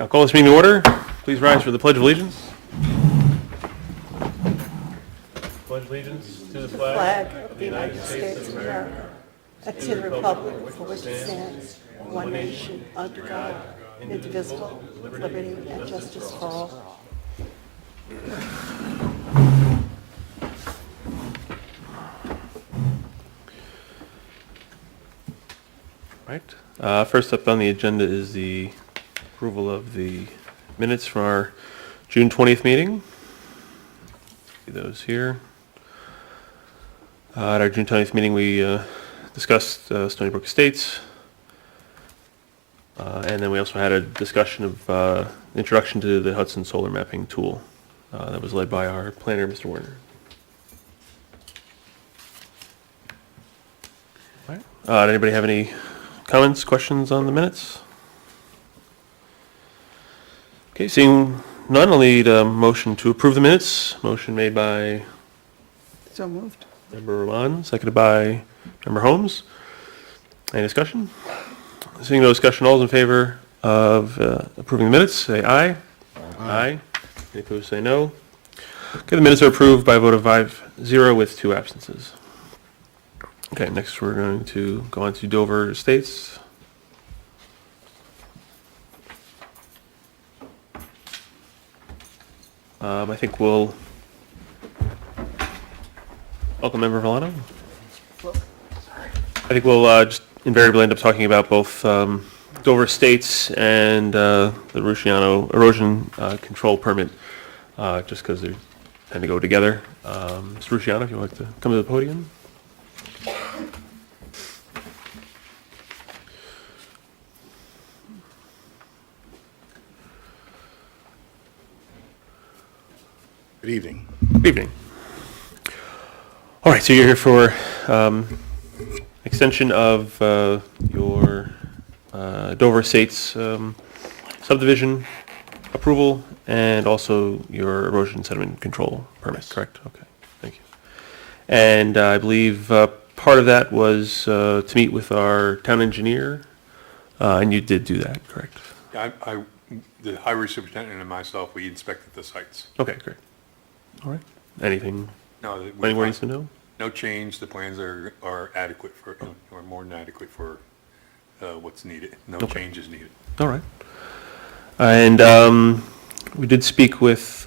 I'll call this meeting to order. Please rise for the Pledge of Allegiance. Pledge allegiance to the Flag of the United States of America and to the republic for which it stands, one nation, under God, indivisible, with liberty and justice for all. Right. First up on the agenda is the approval of the minutes from our June 20th meeting. See those here. At our June 20th meeting, we discussed Stony Brook Estates. And then we also had a discussion of introduction to the Hudson Solar Mapping Tool that was led by our planner, Mr. Werner. All right. Did anybody have any comments, questions on the minutes? Okay, seeing none, I'll need a motion to approve the minutes. Motion made by So moved. Member Roman, seconded by Member Holmes. Any discussion? Seeing no discussion, all those in favor of approving the minutes, say aye. Aye. Any opposed, say no. Okay, the minutes are approved by a vote of 5-0 with 2 absences. Okay, next we're going to go on to Dover Estates. I think we'll welcome Member Villano. I think we'll just invariably end up talking about both Dover Estates and the Rusciano erosion control permit, just because they tend to go together. Mr. Rusciano, if you'd like to come to the podium. Good evening. Good evening. All right, so you're here for extension of your Dover Estates subdivision approval and also your erosion sediment control permit, correct? Okay, thank you. And I believe part of that was to meet with our town engineer, and you did do that, correct? The highway superintendent and myself, we inspected the sites. Okay, great. All right. Anything No, anyone needs to know? no change. The plans are adequate for, or more than adequate for what's needed. No Okay. change is needed. All right. And we did speak with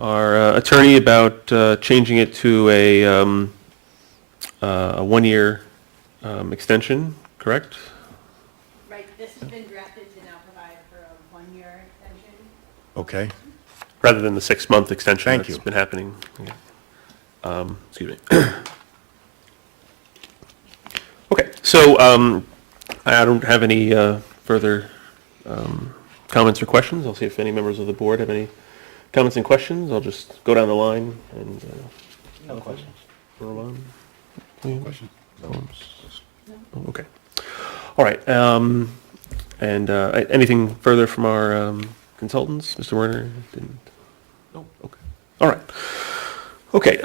our attorney about changing it to a one-year extension, correct? Right, this has been drafted to now provide for a one-year extension. Okay. Rather than the 6-month extension Thank that's you. been happening. Excuse me. Okay, so I don't have any further comments or questions. I'll see if any members of the board have any comments and questions. I'll just go down the line and. No questions. Roman? No questions. Oh, okay. All right. And anything further from our consultants? Mr. Werner didn't? No. Okay. All right. Okay.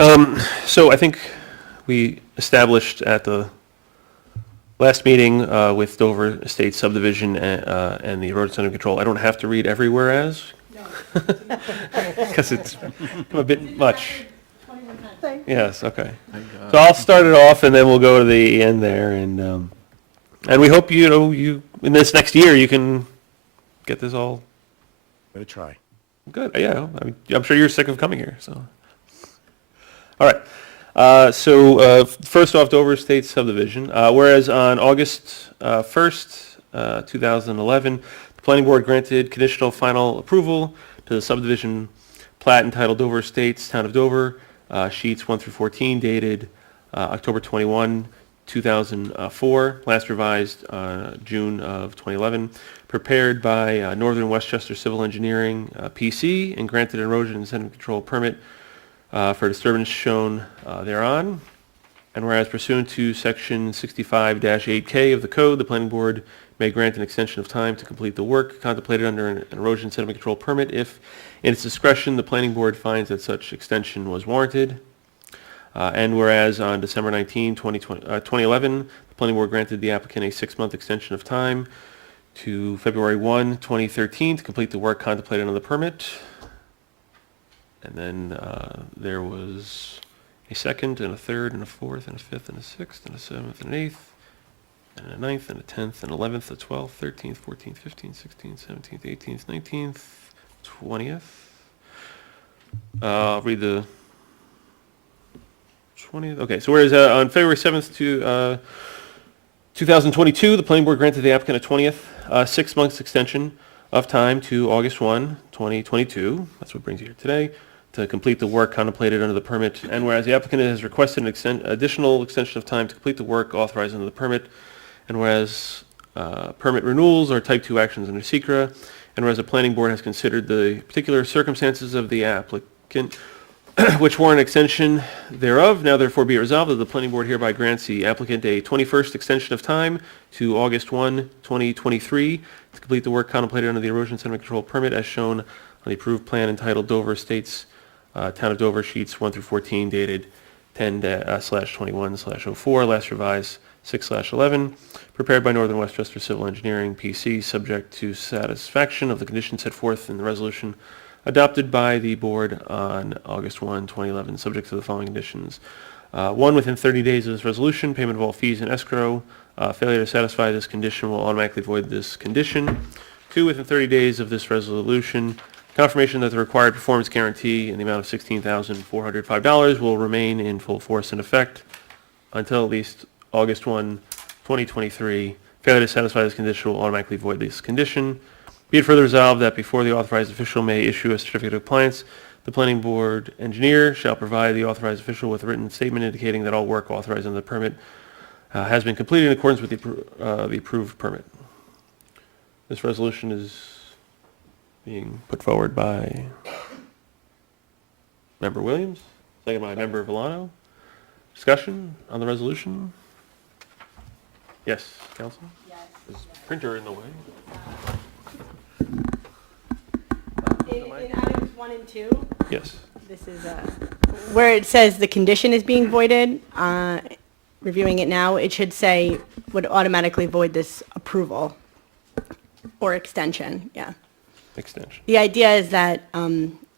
So I think we established at the last meeting with Dover Estate subdivision and the erosion sediment control. I don't have to read every whereas No, because it's a bit much. 21 times. Thank Yes, okay. So I'll start it off, and then we'll go to the end there, and we hope you in this next year you can get this all Gonna try. good. Yeah, I'm sure you're sick of coming here. So, all right. So first off, Dover Estates subdivision. Whereas on August 1st, 2011, the planning board granted conditional final approval to the subdivision plat entitled Dover Estates, Town of Dover. Sheets 1 through 14 dated October 21, 2004, last revised June of 2011, prepared by Northern Westchester Civil Engineering, PC, and granted an erosion and sediment control permit for disturbance shown thereon. And whereas pursuant to section 65-8K of the code, the planning board may grant an extension of time to complete the work contemplated under an erosion sediment control permit if, in its discretion, the planning board finds that such extension was warranted. And whereas on December 19, 2011, the planning board granted the applicant a 6-month extension of time to February 1, 2013 to complete the work contemplated on the permit. And then there was a second and a third and a fourth and a fifth and a sixth and a seventh and an eighth and a ninth and a 10th and 11th, a 12th, 13th, 14th, 15th, 16th, 17th, 18th, 19th, 20th. I'll read the 20th. Okay, so whereas on February 7th to 2022, the planning board granted the applicant a 20th 6 months extension of time to August 1, 2022. That's what brings you here today, to complete the work contemplated under the permit. And whereas the applicant has requested an additional extension of time to complete the work authorized under the permit, and whereas permit renewals are type 2 actions under SECRA, and whereas the planning board has considered the particular circumstances of the applicant which warrant extension thereof, now therefore be it resolved that the planning board hereby grants the applicant a 21st extension of time to August 1, 2023 to complete the work contemplated under the erosion sediment control permit as shown on the approved plan entitled Dover Estates, Town of Dover, sheets 1 through 14, dated 10/21/04, last revised 6/11, prepared by Northern Westchester Civil Engineering, PC, subject to satisfaction of the conditions set forth in the resolution adopted by the board on August 1, 2011, subject to the following conditions. 1, within 30 days of this resolution, payment of all fees in escrow. Failure to satisfy this condition will automatically void this condition. 2, within 30 days of this resolution, confirmation that the required performance guarantee in the amount of $16,405 will remain in full force and effect until at least August 1, 2023. Failure to satisfy this condition will automatically void this condition. Be it further resolved that before the authorized official may issue a certificate of compliance, the planning board engineer shall provide the authorized official with a written statement indicating that all work authorized under the permit has been completed in accordance with the approved permit. This resolution is being put forward by Member Williams, second by Member Villano. Discussion on the resolution? Yes, Council? Yes. Is printer in the way? In items 1 and 2, Yes. this is where it says the condition is being voided, reviewing it now, it should say would automatically void this approval or extension, yeah. Extension. The idea is that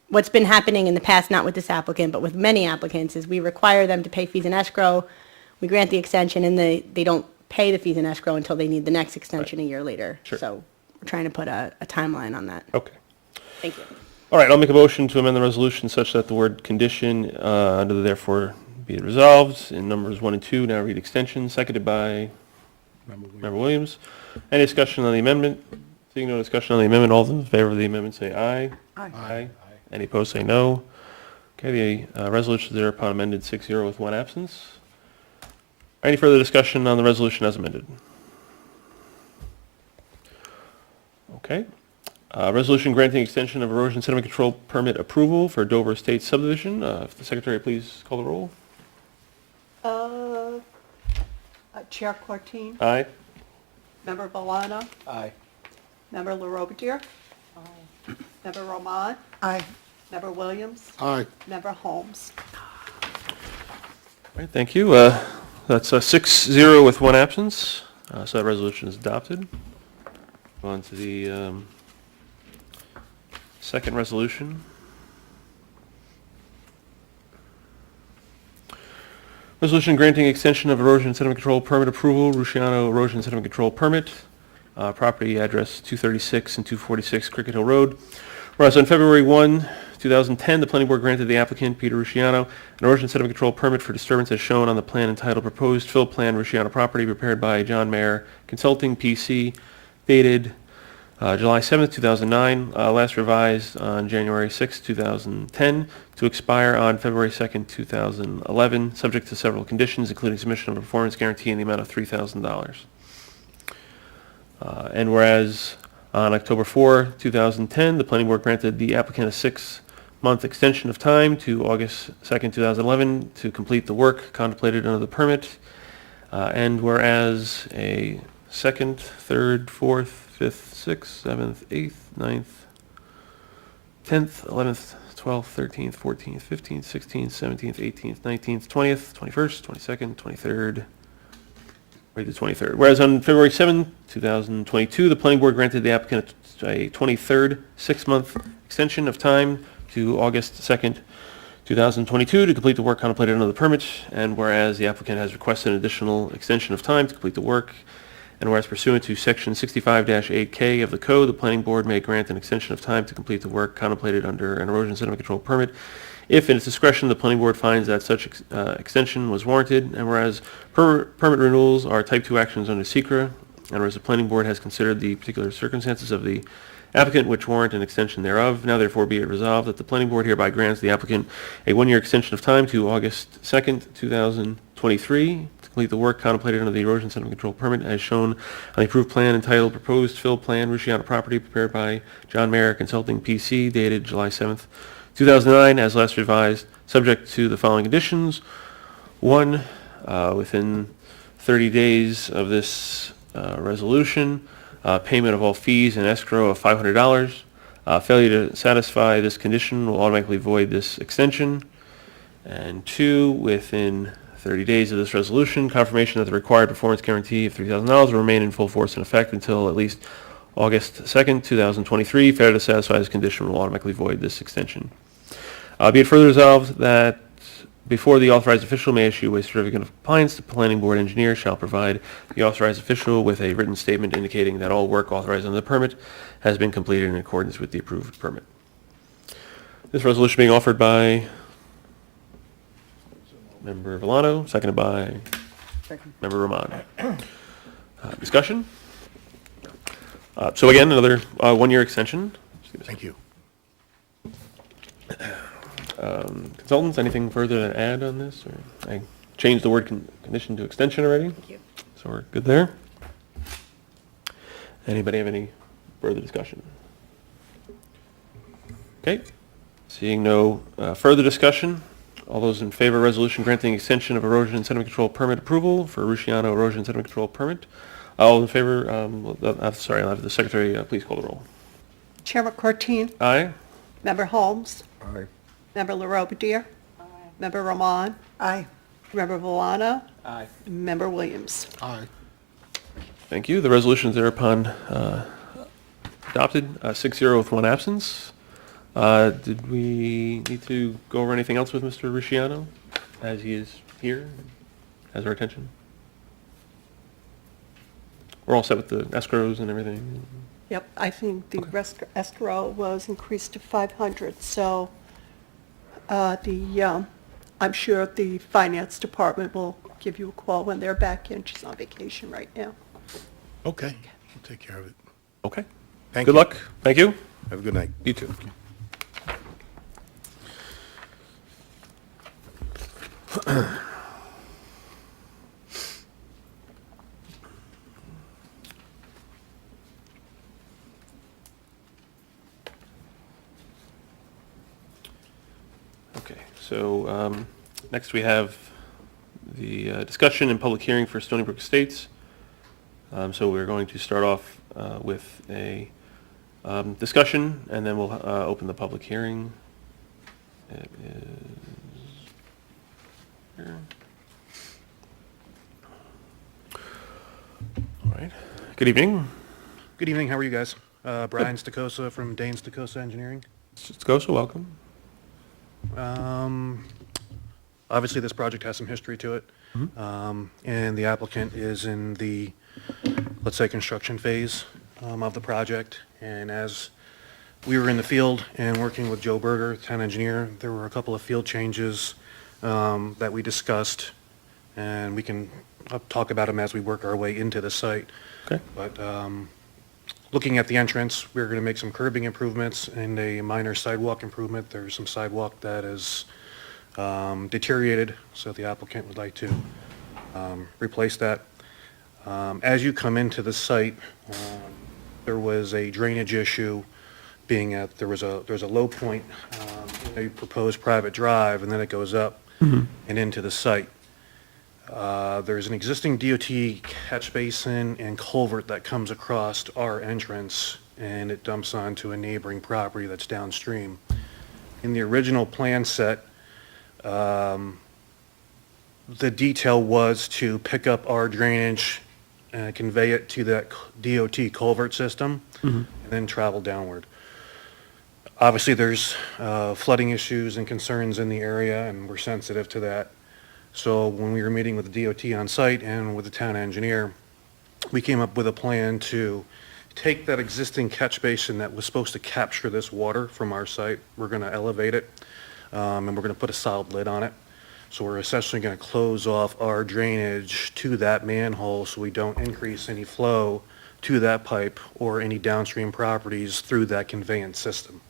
what's been happening in the past, not with this applicant, but with many applicants, is we require them to pay fees in escrow, we grant the extension, and they don't pay the fees in escrow until they need the next extension a year later. Sure. So we're trying to put a timeline on that. Okay. Thank you. All right, I'll make a motion to amend the resolution such that the word condition under the therefore be it resolved in numbers 1 and 2 now read extension, seconded by Member Williams. Any discussion on the amendment? Seeing no discussion on the amendment, all those in favor of the amendment say aye. Aye. Any opposed say no. Okay, the resolution is thereupon amended 6-0 with 1 absence. Any further discussion on the resolution as amended? Okay. Resolution granting extension of erosion sediment control permit approval for Dover Estates subdivision. If the secretary please call the roll. Chair Cortine, Aye. Member Valano, Aye. Member LaRobier, Member Roman, Aye. Member Williams, Aye. Member Holmes. All right, thank you. That's 6-0 with 1 absence. So that resolution is adopted. On to the second resolution. Resolution granting extension of erosion sediment control permit approval, Rusciano Erosion Sediment Control Permit, property address 236 and 246 Cricket Hill Road. Whereas on February 1, 2010, the planning board granted the applicant, Peter Rusciano, an erosion sediment control permit for disturbance as shown on the plan entitled Proposed Fill Plan Rusciano Property, prepared by John Mayer Consulting, PC, dated July 7th, 2009, last revised on January 6th, 2010, to expire on February 2nd, 2011, subject to several conditions, including submission of a performance guarantee in the amount of $3,000. And whereas on October 4, 2010, the planning board granted the applicant a 6-month extension of time to August 2nd, 2011, to complete the work contemplated under the permit. And whereas a 2nd, 3rd, 4th, 5th, 6th, 7th, 8th, 9th, 10th, 11th, 12th, 13th, 14th, 15th, 16th, 17th, 18th, 19th, 20th, 21st, 22nd, 23rd, Right, the 23rd. Whereas on February 7, 2022, the planning board granted the applicant a 23rd six-month extension of time to August 2nd, 2022 to complete the work contemplated under the permit, and whereas the applicant has requested an additional extension of time to complete the work, and whereas pursuant to Section 65-8K of the code, the planning board may grant an extension of time to complete the work contemplated under an erosion sediment control permit if in its discretion the planning board finds that such extension was warranted, and whereas permit renewals are type 2 actions under SECRA, and whereas the planning board has considered the particular circumstances of the applicant which warrant an extension thereof, now therefore be it resolved that the planning board hereby grants the applicant a 1-year extension of time to August 2nd, 2023 to complete the work contemplated under the erosion sediment control permit as shown on the approved plan entitled Proposed Fill Plan Rusciano Property prepared by John Mayer Consulting PC dated July 7th, 2009 as last revised, subject to the following conditions. 1, within 30 days of this resolution, payment of all fees and escrow of $500. Failure to satisfy this condition will automatically void this extension. And 2, within 30 days of this resolution, confirmation that the required performance guarantee of $3,000 will remain in full force and effect until at least August 2nd, 2023. Failure to satisfy this condition will automatically void this extension. Be it further resolved that before the authorized official may issue a certificate of compliance, the planning board engineer shall provide the authorized official with a written statement indicating that all work authorized under the permit has been completed in accordance with the approved permit. This resolution being offered by Member Villano, seconded by Member Rahman. Discussion? So again, another 1-year extension. Thank you. Consultants, anything further to add on this? Or I changed the word condition to extension already. Thank you. So we're good there. Anybody have any further discussion? Okay. Seeing no further discussion, all those in favor of resolution granting extension of erosion and sediment control permit approval for Rusciano Erosion and Sediment Control Permit. All in favor, sorry, I'll have the secretary please call the roll. Chairman Cortine, Aye. Member Holmes, Aye. Member LaRobodiere, Member Rahman, Aye. Member Villano, Aye. Member Williams. Aye. Thank you. The resolution is thereupon adopted, 6-0 with 1 absence. Did we need to go over anything else with Mr. Rusciano as he is here, has our attention? We're all set with the escrows and everything? Yep, I think the escrow was increased to 500, so I'm sure the finance department will give you a call when they're back in. She's on vacation right now. Okay, we'll take care of it. Okay. Thank Good you. luck. Thank you. Have a good night. You too. Okay, so next we have the discussion and public hearing for Stony Brook Estates. So we're going to start off with a discussion, and then we'll open the public hearing. It is here. All right. Good evening. Good evening, how are you guys? Brian Stacosa from Dane Stacosa Engineering. Mr. Scosa, welcome. Obviously, this project has some history to it, and the applicant is in the, let's say, construction phase of the project. And as we were in the field and working with Joe Berger, town engineer, there were a couple of field changes that we discussed, and we can talk about them as we work our way into the site. Okay. But looking at the entrance, we're going to make some curbing improvements and a minor sidewalk improvement. There's some sidewalk that is deteriorated, so the applicant would like to replace that. As you come into the site, there was a drainage issue, being at there's a low point in a proposed private drive, and then it goes up and into the site. There's an existing DOT catch basin and culvert that comes across our entrance, and it dumps onto a neighboring property that's downstream. In the original plan set, the detail was to pick up our drainage convey it to that DOT culvert system, and then travel downward. Obviously, there's flooding issues and concerns in the area, and we're sensitive to that. So when we were meeting with the DOT on site and with the town engineer, we came up with a plan to take that existing catch basin that was supposed to capture this water from our site. We're going to elevate it, and we're going to put a solid lid on it. So we're essentially going to close off our drainage to that manhole so we don't increase any flow to that pipe or any downstream properties through that conveyance system.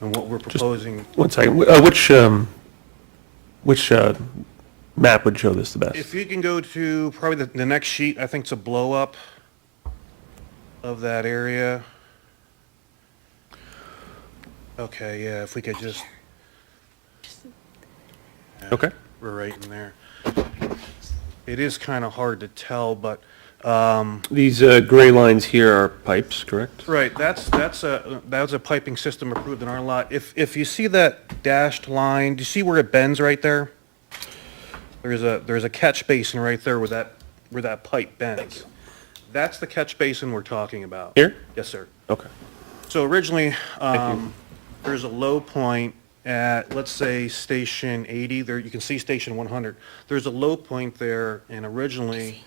And what we're proposing, One second, which map would show this the best? if you can go to probably the next sheet, I think it's a blow up of that area. Okay, yeah, if we could just. Yeah, Okay. we're right in there. It is kind of hard to tell, but, These gray lines here are pipes, correct? right, that's a piping system approved in our lot. If you see that dashed line, do you see where it bends right there? There's a catch basin right there where that pipe bends. That's the catch basin we're talking about. Here? Yes, sir. Okay. So originally, there's a low point at, let's say, station 80. There, you can see station 100. There's a low point there, and originally,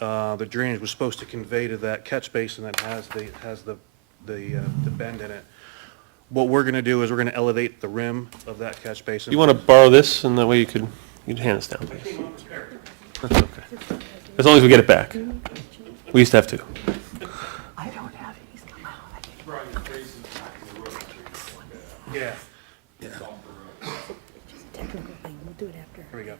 the drainage was supposed to convey to that catch basin that has the bend in it. What we're gonna do is we're gonna elevate the rim of that catch basin. You want to borrow this, and that way you'd hand us down, please? That's okay. As long as we get it back. We used to have two. I don't have it, he's come out. Yeah, Technical thing, we'll do it after. here we go.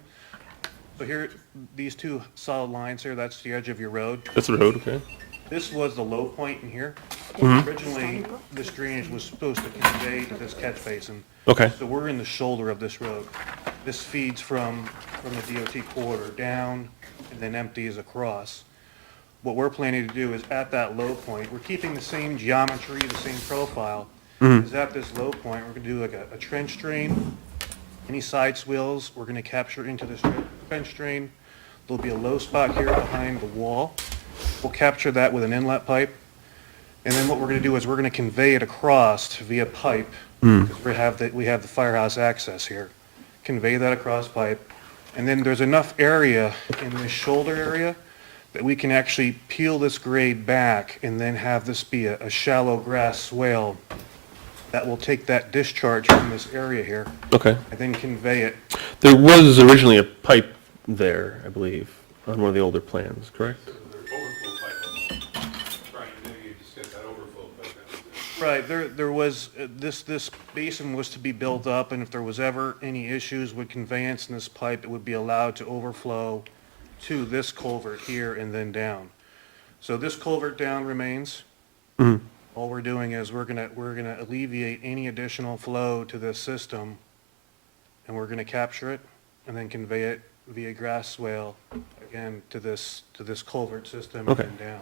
So here, these two solid lines here, that's the edge of your road. That's the road, okay? This was the low point in here. Originally, this drainage was supposed to convey to this catch basin. Okay. So we're in the shoulder of this road. This feeds from the DOT corridor down and then empties across. What we're planning to do is at that low point, we're keeping the same geometry, the same profile. Is at this low point, we're gonna do like a trench drain. Any side swills, we're gonna capture into this trench drain. There'll be a low spot here behind the wall. We'll capture that with an inlet pipe. And then what we're gonna do is we're gonna convey it across via pipe. 'Cause we have the firehouse access here. Convey that across pipe. And then there's enough area in this shoulder area that we can actually peel this grade back and then have this be a shallow grass swale that will take that discharge from this area here Okay. and then convey it. There was originally a pipe there, I believe, on one of the older plans, correct? Right, there was, this basin was to be built up, and if there was ever any issues with conveyance in this pipe, it would be allowed to overflow to this culvert here and then down. So this culvert down remains. All we're doing is we're gonna alleviate any additional flow to this system, and we're gonna capture it and then convey it via grass swale, again, to this culvert system and Okay. then down.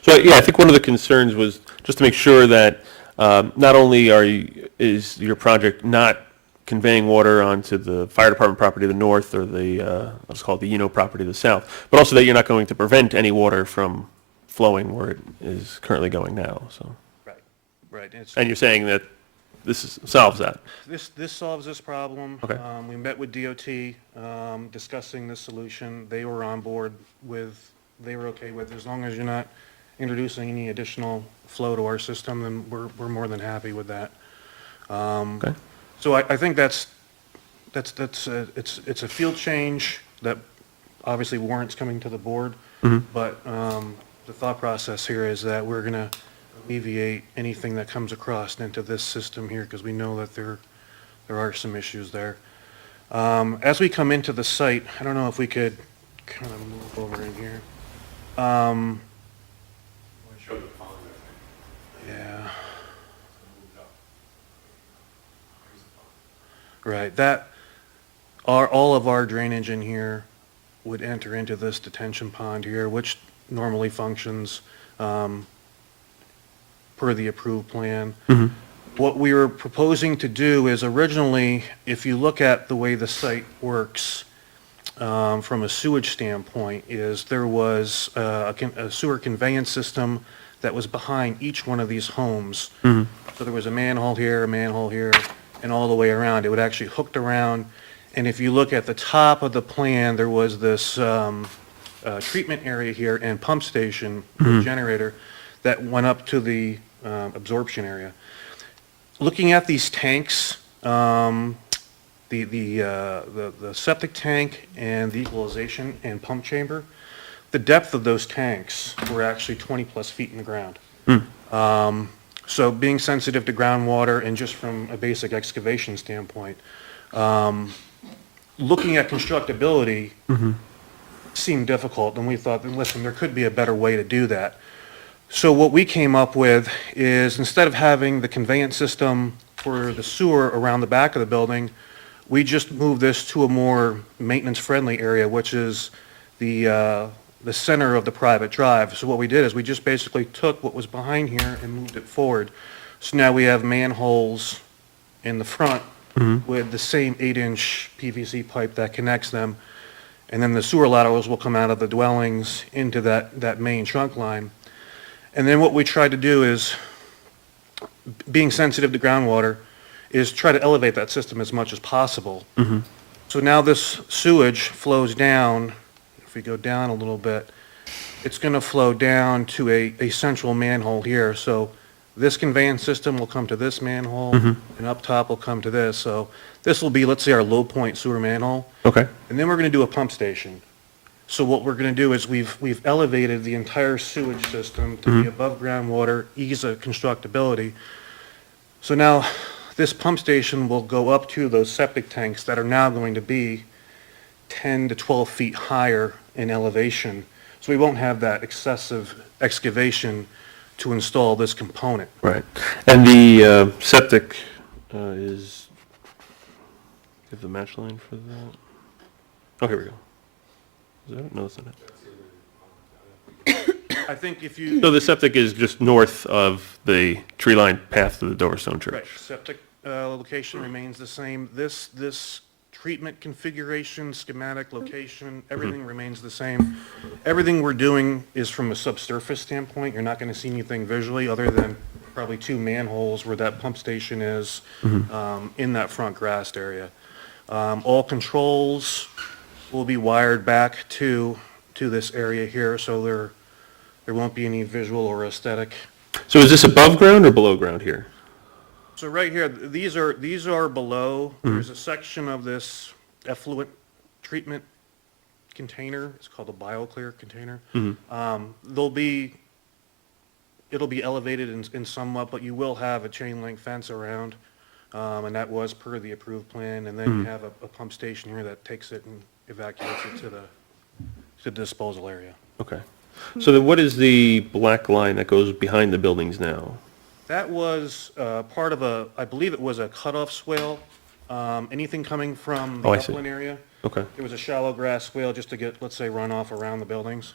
So, yeah, I think one of the concerns was just to make sure that not only is your project not conveying water onto the fire department property to the north or let's call it the Eno property to the south, but also that you're not going to prevent any water from flowing where it is currently going now, so. Right, And you're saying that solves that? This solves this problem. Okay. We met with DOT, discussing this solution. They were on board they were okay with, as long as you're not introducing any additional flow to our system, then we're more than happy with that. Okay. So I think it's a field change that obviously warrants coming to the board. But the thought process here is that we're gonna alleviate anything that comes across into this system here, because we know that there are some issues there. As we come into the site, I don't know if we could kind of move over in here. Yeah. Right, all of our drainage in here would enter into this detention pond here, which normally functions per the approved plan. What we were proposing to do is originally, if you look at the way the site works, from a sewage standpoint is there was a sewer conveyance system that was behind each one of these homes. So there was a manhole here, and all the way around. It would actually hooked around, and if you look at the top of the plan, there was this treatment area here and pump station, generator, that went up to the absorption area. Looking at these tanks, the septic tank and the equalization and pump chamber, the depth of those tanks were actually 20-plus feet in the ground. So being sensitive to groundwater and just from a basic excavation standpoint, looking at constructability seemed difficult, and we thought, listen, there could be a better way to do that. So what we came up with is, instead of having the conveyance system for the sewer around the back of the building, we just moved this to a more maintenance-friendly area, which is the center of the private drive. So what we did is we just basically took what was behind here and moved it forward. So now we have manholes in the front with the same 8-inch PVC pipe that connects them. And then the sewer laterals will come out of the dwellings into that main trunk line. And then what we tried to do is, being sensitive to groundwater, is try to elevate that system as much as possible. So now this sewage flows down. If we go down a little bit, it's going to flow down to a central manhole here. So this conveyance system will come to this manhole, and up top will come to this. So this will be, let's say, our low point sewer manhole. Okay. And then we're going to do a pump station. So what we're going to do is we've elevated the entire sewage system to be above groundwater, ease of constructability. So now this pump station will go up to those septic tanks that are now going to be 10 to 12 feet higher in elevation. So we won't have that excessive excavation to install this component. Right. And the septic is, give the match line for that? Oh, here we go. Is that it? No, that's not it. I think if you... So the septic is just north of the tree-lined path to the Doverstone Church? Right, septic location remains the same. This treatment configuration, schematic location, everything remains the same. Everything we're doing is from a subsurface standpoint. You're not going to see anything visually other than probably 2 manholes where that pump station is in that front grassed area. All controls will be wired back to this area here, so there won't be any visual or aesthetic. So is this above ground or below ground here? So right here, these are below. There's a section of this effluent treatment container. It's called a BioClear container. It'll be elevated in somewhat, but you will have a chain link fence around, and that was per the approved plan. And then you have a pump station here that takes it and evacuates it to the disposal area. Okay. So then what is the black line that goes behind the buildings now? That was part of I believe it was a cutoff swale. Anything coming from the Oh, I see. upland area. Okay. There was a shallow grass swale just to get, let's say, runoff around the buildings.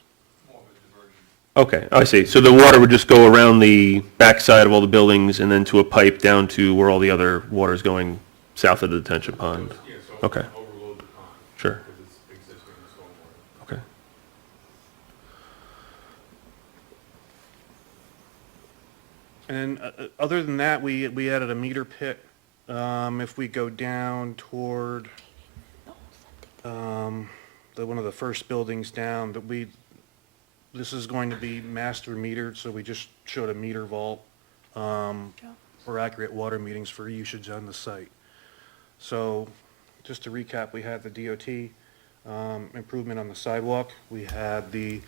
Okay, I see. So the water would just go around the backside of all the buildings and then to a pipe down to where all the other water is going south of the detention pond? Okay. Overload the pond. Sure. Because it's existing stormwater. Okay. And other than that, we added a meter pit. If we go down toward one of the first buildings down, this is going to be master metered, so we just showed a meter vault for accurate water metings for usage on the site. So just to recap, we had the DOT improvement on the sidewalk. We had the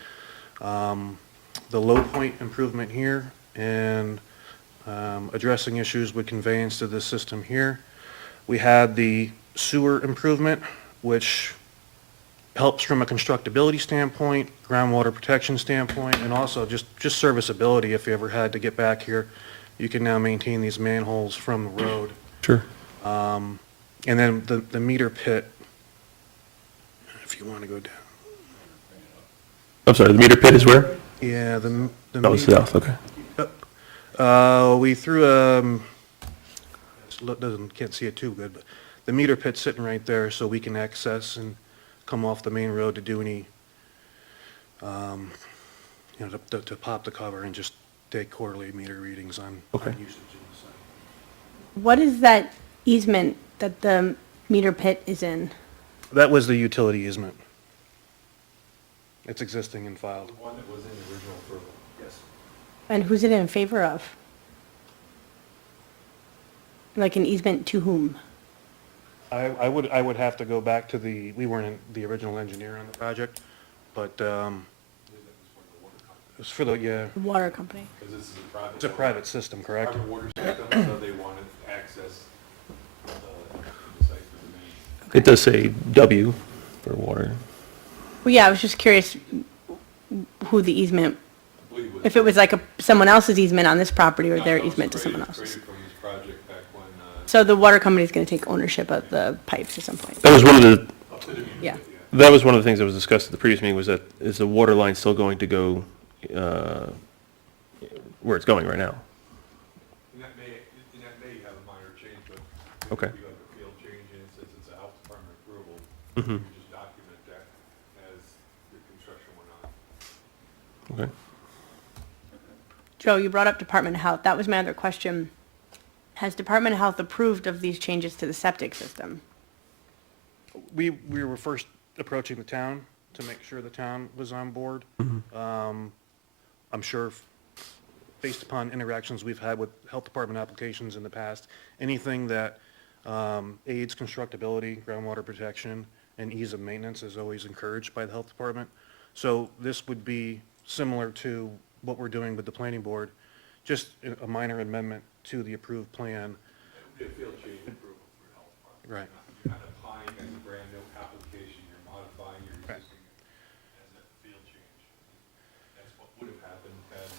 low point improvement here and addressing issues with conveyance to the system here. We had the sewer improvement, which helps from a constructability standpoint, groundwater protection standpoint, and also just serviceability. If you ever had to get back here, you can now maintain these manholes from the road. Sure. And then the meter pit, if you want to go down. I'm sorry, the meter pit is where? Yeah, the That was meter- south, okay. We threw can't see it too good, but the meter pit's sitting right there so we can access and come off the main road to do any, to pop the cover and just take quarterly meter readings on Okay. usage in the site. What is that easement that the meter pit is in? That was the utility easement. It's existing and filed. One that was in the original approval. Yes. And who's it in favor of? Like an easement to whom? I would have to go back to we weren't the original engineer on the project, but, it was for the, yeah, The water company. Because this is a private. it's a private system, correct? Private water system, so they wanted access, the site for the main. It does say W for water. Well, yeah, I was just curious who the easement, I believe was- if it was like someone else's easement on this property or their No, it was easement to someone created else's. from this project back when, So the water company's gonna take ownership of the pipes at some point? That was one of the, up to the meter, Yeah. that was one of the things that was discussed at the previous meeting, was that, is the water line still going to go where it's going right now? And that may have a minor change, but it Okay. could be like a field change, and since it's a health department approval, Mhm. you just document that as the construction went on. Okay. Joe, you brought up Department of Health. That was my other question. Has Department of Health approved of these changes to the septic system? We were first approaching the town to make sure the town was on board. I'm sure, based upon interactions we've had with health department applications in the past, anything that aids constructability, groundwater protection, and ease of maintenance is always encouraged by the health department. So this would be similar to what we're doing with the planning board, just a minor amendment to the approved plan. It would be a field change approval for the health department. Right. You're not applying as a brand new application, you're modifying your Right. existing as a field change. That's what would have happened had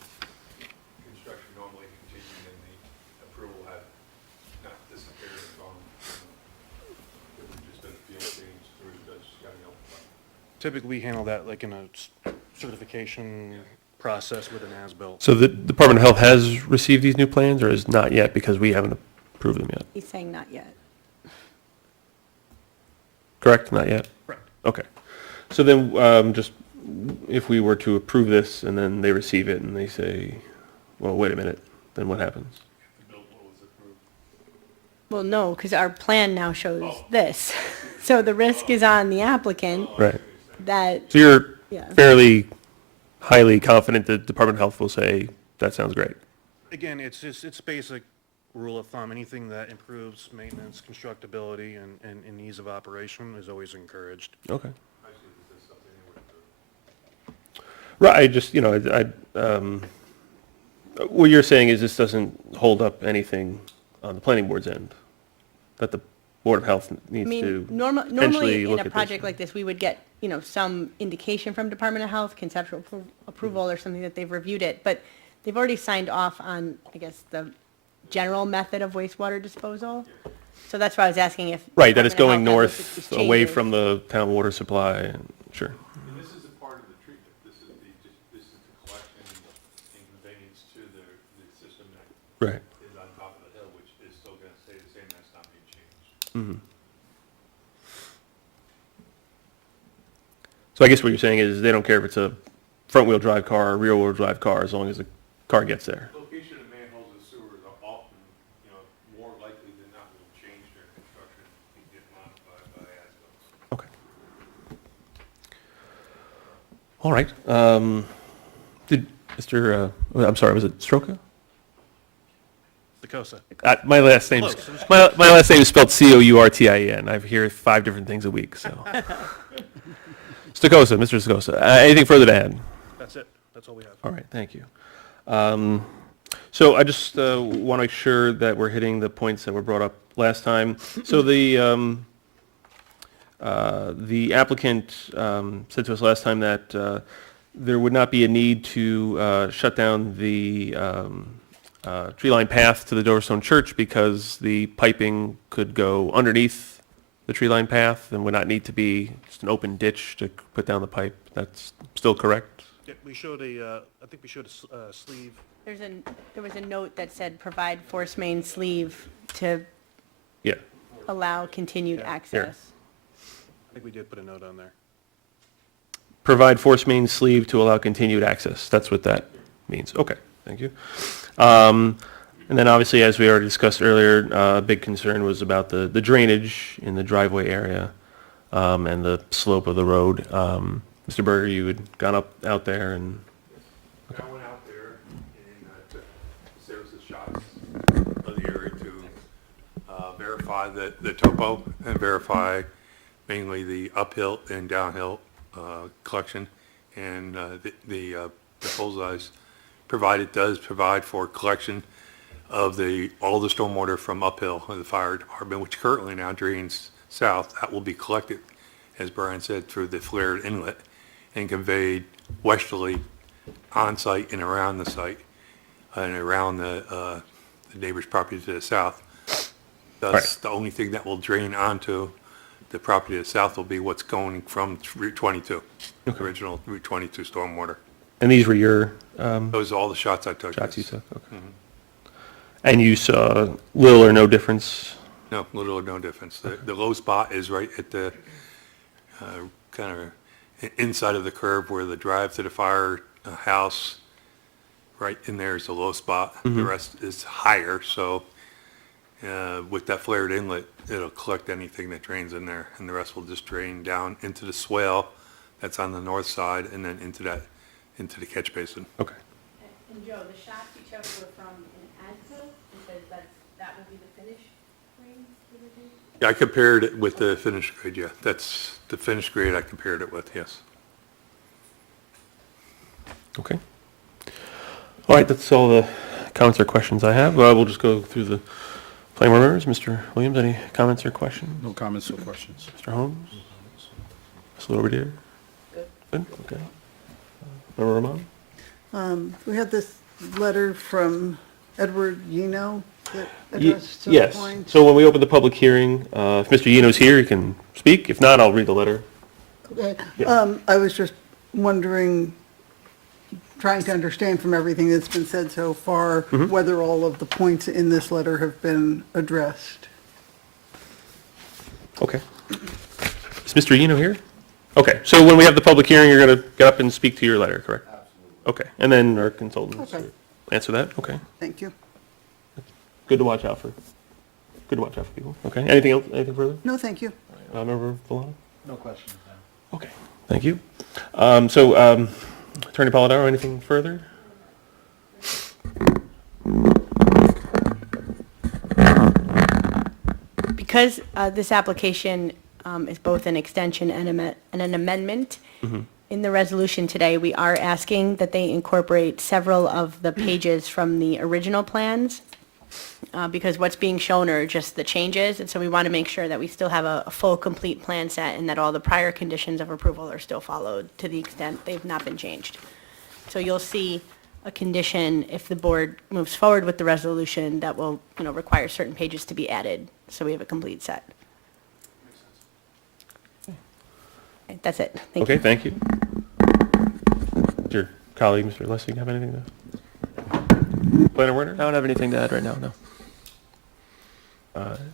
construction normally continued and the approval had not disappeared and gone. It would have just been a field change through the Dutchess County Health Department. Typically, we handle that like in a certification process with an as-built. So the Department of Health has received these new plans, or is not yet, because we haven't approved them yet? He's saying not yet. Correct? Not yet? Correct. Okay. So then, just, if we were to approve this, and then they receive it, and they say, well, wait a minute, then what happens? The bill was approved. Well, no, because our plan now shows this. So the risk is on the applicant Right. that, So you're yeah. fairly highly confident that Department of Health will say, that sounds great? Again, it's basic rule of thumb. Anything that improves maintenance, constructability, and ease of operation is always encouraged. Okay. Actually, this is something they would have to. Right, I just, what you're saying is this doesn't hold up anything on the planning board's end? That the Board of Health I needs mean, to normally potentially in look a at this? project like this, we would get, some indication from Department of Health, conceptual approval or something that they've reviewed it, but they've already signed off on, I guess, the general method of wastewater disposal. So that's why I was asking if. Right, that it's Department going of Health has looked at north, these away changes. from the town water supply, and, sure. And this is a part of the treatment, this is the collection and conveyance to the system that Right. is on top of the hill, which is still gonna stay the same, that's not being changed. So I guess what you're saying is they don't care if it's a front-wheel drive car or rear-wheel drive car, as long as the car gets there. Location of manholes and sewers are often, more likely than not will change their construction and get modified by as-built. Okay. All right. Did Mr., I'm sorry, was it Stroka? Stokosa. My last name, my last name is spelled Courtien. I hear 5 different things a week, so. Stokosa, Mr. Stokosa. Anything further to add? That's it. That's all we have. All right, thank you. So I just want to make sure that we're hitting the points that were brought up last time. So the applicant said to us last time that there would not be a need to shut down the tree line path to the Doverstone Church because the piping could go underneath the tree line path and would not need to be just an open ditch to put down the pipe. That's still correct? Yeah, I think we showed a sleeve. There was a note that said, provide force main sleeve to Yeah. allow continued access. I think we did put a note on there. Provide force main sleeve to allow continued access. That's what that means. Okay, thank you. And then obviously, as we already discussed earlier, a big concern was about the drainage in the driveway area and the slope of the road. Mr. Berger, you had gone out there and, I went out there and took series of shots of the area to verify the topo and verify mainly the uphill and downhill collection. And the proposal does provide for collection of all the stormwater from uphill of the fire department, which currently now drains south. That will be collected, as Brian said, through the flared inlet and conveyed westerly on site and around the site and around the neighbor's property to the south. Thus, Right. the only thing that will drain onto the property to the south will be what's going from Route 22, the original Route 22 stormwater. and these were your Those are all the shots I took. shots you took? Okay. And you saw little or no difference? No, little or no difference. The low spot is right at the kind of inside of the curve where the drive to the fire house, right in there is the low spot. The rest is higher, so with that flared inlet, it'll collect anything that drains in there, and the rest will just drain down into the swale that's on the north side and then into the catch basin. Okay. And Joe, the shots you took were from an as-built, because that will be the finish frame, Yeah, I compared it with the finished grade, yeah. That's the finished grade I compared it with, yes. Okay. All right, that's all the comments or questions I have. We'll just go through the planning board members. Mr. Williams, any comments or questions? No comments or questions. Mr. Holmes? Ms. Lorbertier? Good, okay. Member Ramon? We had this letter from Edward Yeno that Ye- addressed some Yes, points. so when we open the public hearing, if Mr. Yeno's here, he can speak. If not, I'll read the letter. Okay. Yeah. I was just wondering, trying to understand from everything that's been said so far, Mm-hmm. whether all of the points in this letter have been addressed. Okay. Is Mr. Yeno here? Okay, so when we have the public hearing, you're going to get up and speak to your letter, correct? Absolutely. Okay, and then our consultants Okay. answer that? Okay. Thank you. Good to watch out for people. Okay, anything else, anything further? No, thank you. Member Valano? No questions now. Okay, thank you. Attorney Polidoro, anything further? Because this application is both an extension and an amendment, in the resolution today, we are asking that they incorporate several of the pages from the original plans, because what's being shown are just the changes, and so we want to make sure that we still have a full, complete plan set, and that all the prior conditions of approval are still followed to the extent they've not been changed. So you'll see a condition, if the board moves forward with the resolution, that will, require certain pages to be added, so we have a complete set. Okay, that's it. Thank you. Okay, thank you. Does your colleague, Mr. Lessig, have anything to? Planner Werner? I don't have anything to add right now, no.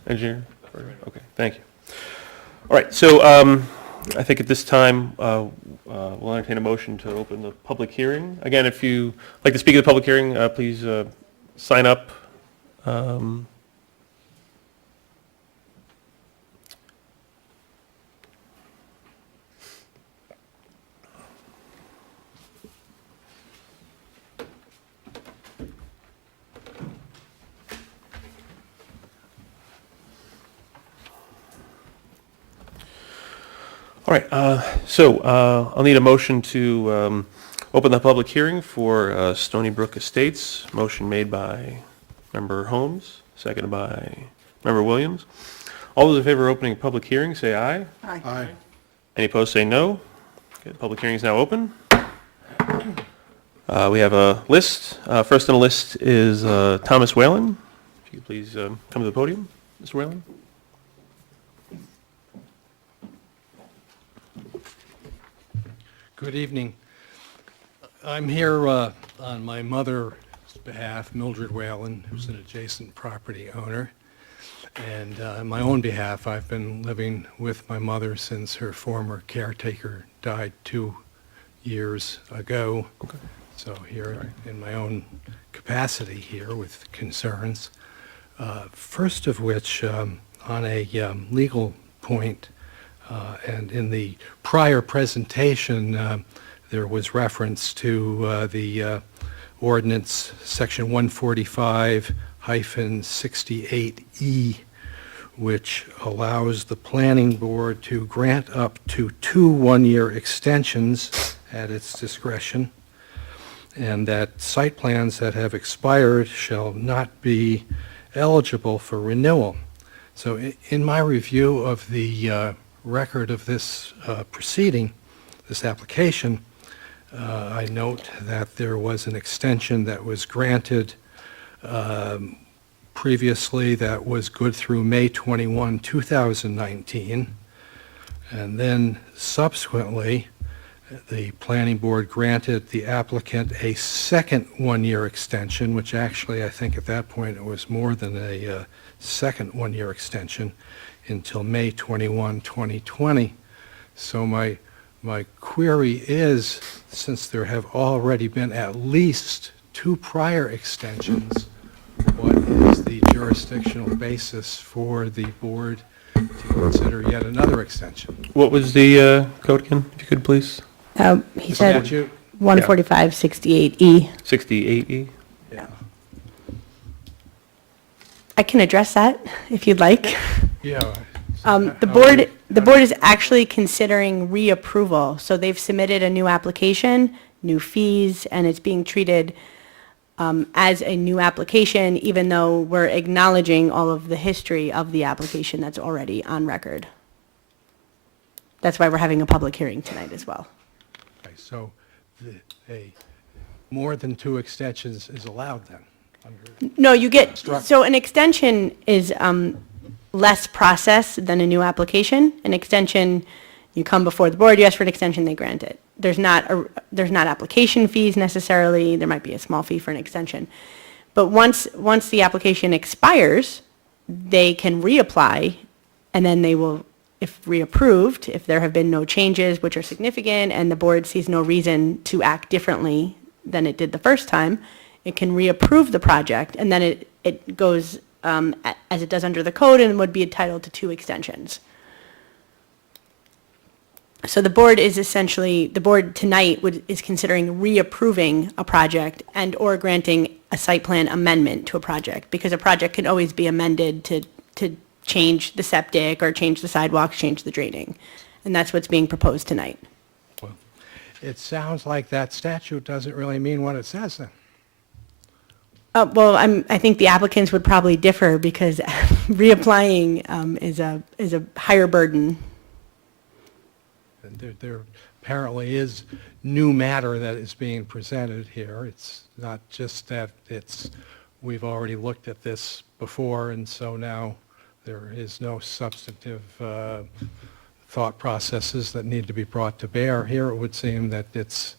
Engineer? Okay, thank you. All right, so I think at this time, we'll entertain a motion to open the public hearing. Again, if you like to speak at the public hearing, please sign up. All right, I'll need a motion to open the public hearing for Stony Brook Estates. Motion made by Member Holmes, seconded by Member Williams. All those in favor of opening a public hearing, say aye. Aye. Aye. Any opposed, say no. Okay, the public hearing is now open. We have a list. First on the list is Thomas Whalen. If you could please come to the podium, Mr. Whalen. Good evening. I'm here on my mother's behalf, Mildred Whalen, who's an adjacent property owner. And on my own behalf, I've been living with my mother since her former caretaker died 2 years ago. So here in my own capacity here with concerns. First of which, on a legal point, and in the prior presentation, there was reference to the ordinance, section 145-68E, which allows the planning board to grant up to 2 one-year extensions at its discretion, and that site plans that have expired shall not be eligible for renewal. So in my review of the record of this proceeding, this application, I note that there was an extension that was granted previously that was good through May 21, 2019, and then subsequently, the planning board granted the applicant a second one-year extension, which actually, I think at that point, it was more than a second one-year extension until May 21, 2020. So my query is, since there have already been at least 2 prior extensions, what is the jurisdictional basis for the board to consider yet another extension? What was the code again, if you could please? He said Statute? 145-68E. 68E? Yeah. I can address that if you'd like. Yeah. The board is actually considering reapproval, so they've submitted a new application, new fees, and it's being treated as a new application, even though we're acknowledging all of the history of the application that's already on record. That's why we're having a public hearing tonight as well. Okay, so more than 2 extensions is allowed then? No, you get, so an extension is less process than a new application. An extension, you come before the board, you ask for an extension, they grant it. There's not application fees necessarily, there might be a small fee for an extension. But once the application expires, they can reapply, and then they will, if reapproved, if there have been no changes which are significant and the board sees no reason to act differently than it did the first time, it can reapprove the project, and then it goes as it does under the code and would be entitled to 2 extensions. So the board tonight is considering reapproving a project and or granting a site plan amendment to a project, because a project can always be amended to change the septic or change the sidewalks, change the draining. And that's what's being proposed tonight. Well, it sounds like that statute doesn't really mean what it says then. Well, I think the applicants would probably differ, because reapplying is a higher burden. And there apparently is new matter that is being presented here. It's not just that we've already looked at this before, and so now there is no substantive thought processes that need to be brought to bear. Here it would seem that it's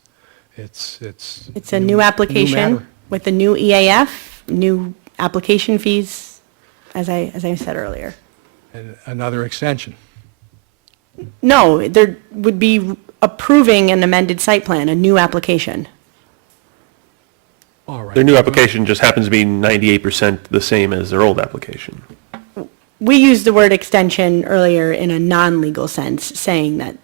a new application matter. with a new EAF, new application fees, as I said earlier. And another extension. No, there would be approving an amended site plan, a new application. All right. Their new application just happens to be 98% the same as their old application. We used the word extension earlier in a non-legal sense, saying that,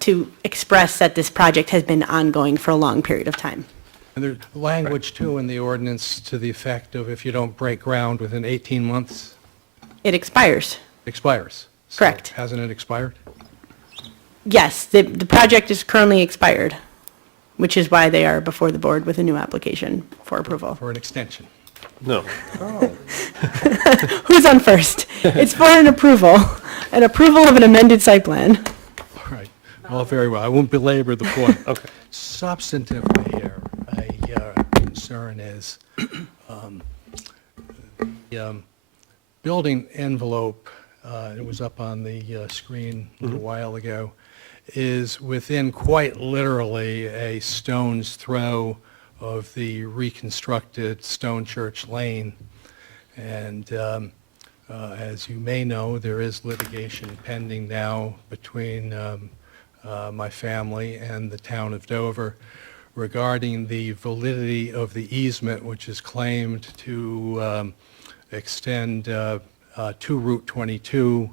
to express that this project has been ongoing for a long period of time. And there's language, too, in the ordinance to the effect of if you don't break ground within 18 months, It expires. it expires. So Correct. hasn't it expired? Yes, the project is currently expired, which is why they are before the board with a new application for approval. For an extension? No. Who's on first? It's for an approval of an amended site plan. All right. Well, very well. I won't belabor the point. Okay. Substantively here, a concern is the building envelope, it was up on the screen a little while ago, is within quite literally a stone's throw of the reconstructed Stone Church Lane. And As you may know, there is litigation pending now between my family and the town of Dover regarding the validity of the easement, which is claimed to extend to Route 22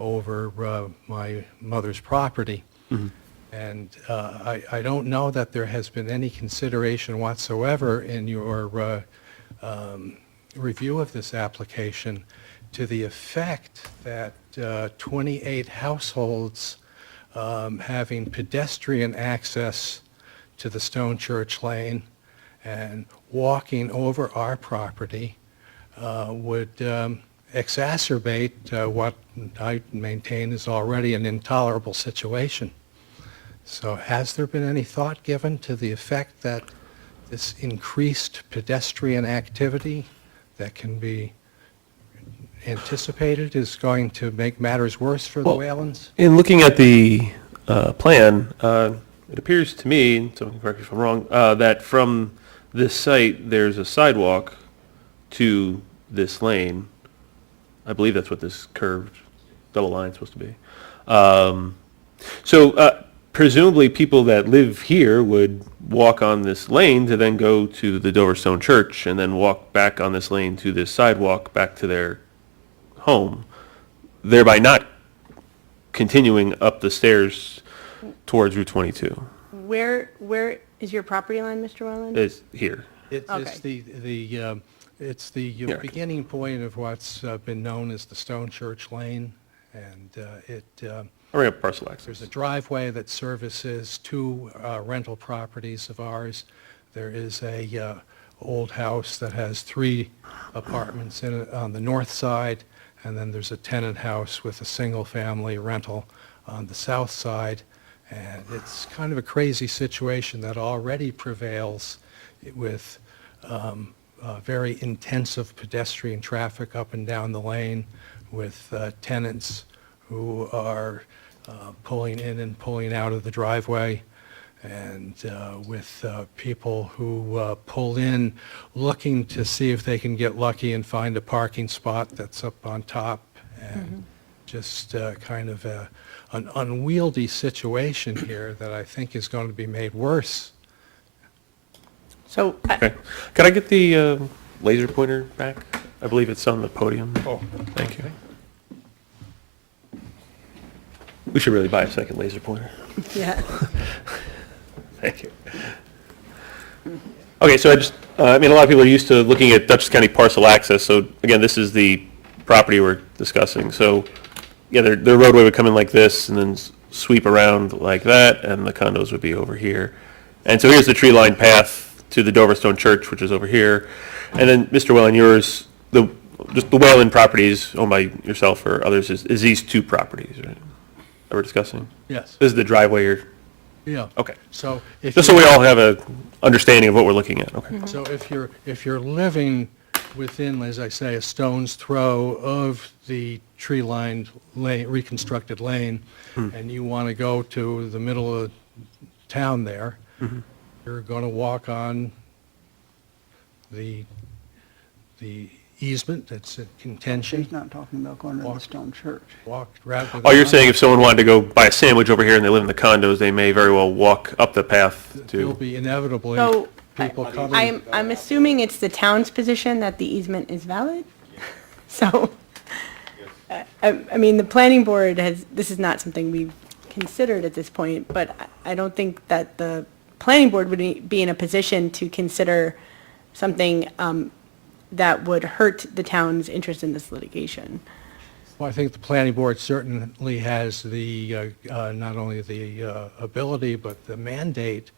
over my mother's property. And I don't know that there has been any consideration whatsoever in your review of this application to the effect that 28 households having pedestrian access to the Stone Church Lane and walking over our property would exacerbate what I maintain is already an intolerable situation. So has there been any thought given to the effect that this increased pedestrian activity that can be anticipated is going to make matters worse for the Well, Whalens? In looking at the plan, it appears to me, and someone can correct me if I'm wrong, that from this site, there's a sidewalk to this lane. I believe that's what this curved double line is supposed to be. So presumably, people that live here would walk on this lane to then go to the Dover Stone Church and then walk back on this lane to this sidewalk back to their home, thereby not continuing up the stairs towards Route 22. Where is your property line, Mr. Wellen? It's here. It's the Yeah. beginning point of what's been known as the Stone Church Lane, and I'll bring up parcel access. there's a driveway that services two rental properties of ours. There is a old house that has 3 apartments in it on the north side, and then there's a tenant house with a single-family rental on the south side. And it's kind of a crazy situation that already prevails with very intensive pedestrian traffic up and down the lane, with tenants who are pulling in and pulling out of the driveway, and with people who pull in looking to see if they can get lucky and find a parking spot that's up on top, and just kind of an unwieldy situation here that I think is going to be made worse. So, Okay. Could I get the laser pointer back? I believe it's on the podium. Oh, Thank you. We should really buy a second laser pointer. yeah. Thank you. Okay, so I mean, a lot of people are used to looking at Dutchess County parcel access, so again, this is the property we're discussing. So, yeah, their roadway would come in like this and then sweep around like that, and the condos would be over here. And so here's the tree-lined path to the Dover Stone Church, which is over here. And then, Mr. Whalen, yours, just the Whalen properties owned by yourself or others is these 2 properties, right, that we're discussing? yes, This is the driveway here? yeah. Okay. So if Just so we all have a understanding of what we're looking at, okay. So if you're living within, as I say, a stone's throw of the tree-lined lane, reconstructed lane, and you want to go to the middle of town there, you're going to walk on the easement that's in contention. He's not talking about going to the Stone Church. Walk rather than. Oh, you're saying if someone wanted to go buy a sandwich over here and they live in the condos, they may very well walk up the path There'll to, be inevitably So, people coming. I'm assuming it's the town's position that the easement is valid? So, I mean, the planning board this is not something we've considered at this point, but I don't think that the planning board would be in a position to consider something that would hurt the town's interest in this litigation. Well, I think the planning board certainly has the, not only the ability, but the mandate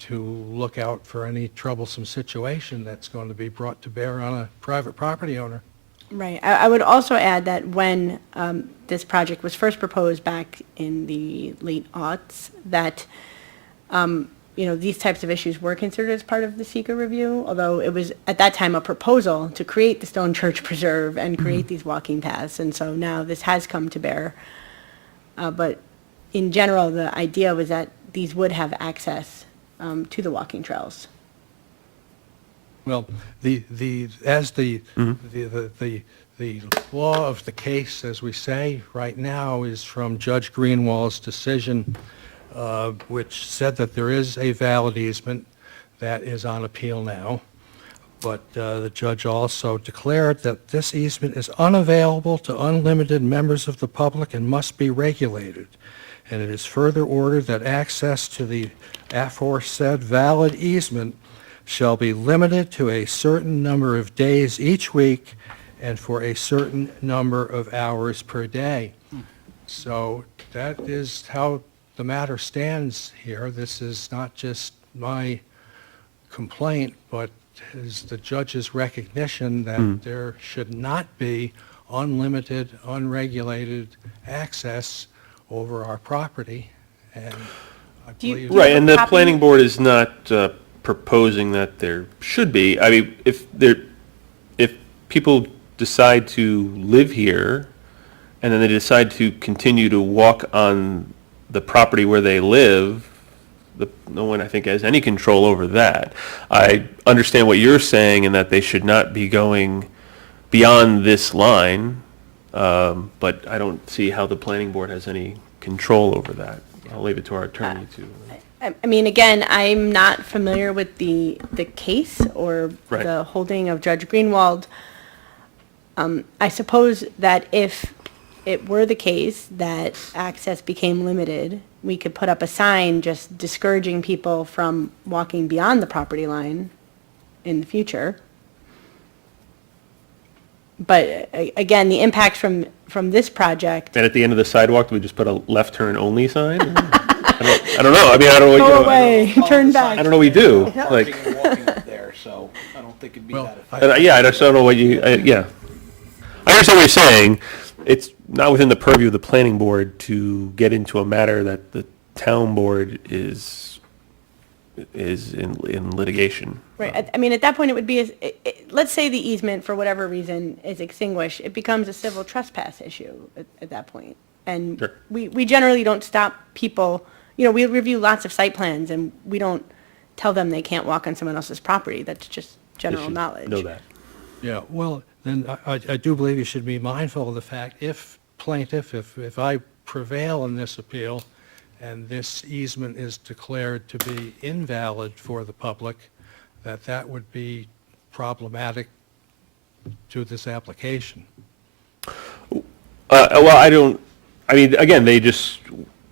to look out for any troublesome situation that's going to be brought to bear on a private property owner. Right. I would also add that when this project was first proposed back in the late aughts, that, these types of issues were considered as part of the seeker review, although it was at that time a proposal to create the Stone Church Preserve and create these walking paths. And so now this has come to bear. But in general, the idea was that these would have access to the walking trails. Well, the The law of the case, as we say, right now is from Judge Greenwald's decision, which said that there is a valid easement that is on appeal now. But the judge also declared that this easement is unavailable to unlimited members of the public and must be regulated. And it is further ordered that access to the aforesaid valid easement shall be limited to a certain number of days each week and for a certain number of hours per day. So that is how the matter stands here. This is not just my complaint, but is the judge's recognition that there should not be unlimited, unregulated access over our property. And I Do you- believe... do you Right, have a and the copy? planning board is not proposing that there should be. I mean, if people decide to live here, and then they decide to continue to walk on the property where they live, no one, I think, has any control over that. I understand what you're saying in that they should not be going beyond this line, but I don't see how the planning board has any control over that. I'll leave it to our attorney to... I mean, again, I'm not familiar with the case or Right. the holding of Judge Greenwald. I suppose that if it were the case that access became limited, we could put up a sign just discouraging people from walking beyond the property line in the future. But again, the impact from this project, And at the end of the sidewalk, do we just put a left turn only sign? I don't know. I mean, I don't know. go away, turn I back. don't know what we do. Like, Parking and walking up there, so I don't think it'd be Well, that effective. yeah, I just don't know what you, yeah. I understand what you're saying. It's not within the purview of the planning board to get into a matter that the town board is in litigation. Right, I mean, at that point, it would be, let's say the easement, for whatever reason, is extinguished, it becomes a civil trespass issue at that point. And Sure. we generally don't stop people, we review lots of site plans, and we don't tell them they can't walk on someone else's property, that's just They general should knowledge. Know that. Yeah, well, then I do believe you should be mindful of the fact, if if I prevail in this appeal and this easement is declared to be invalid for the public, that would be problematic to this application. Well, I mean, again, they just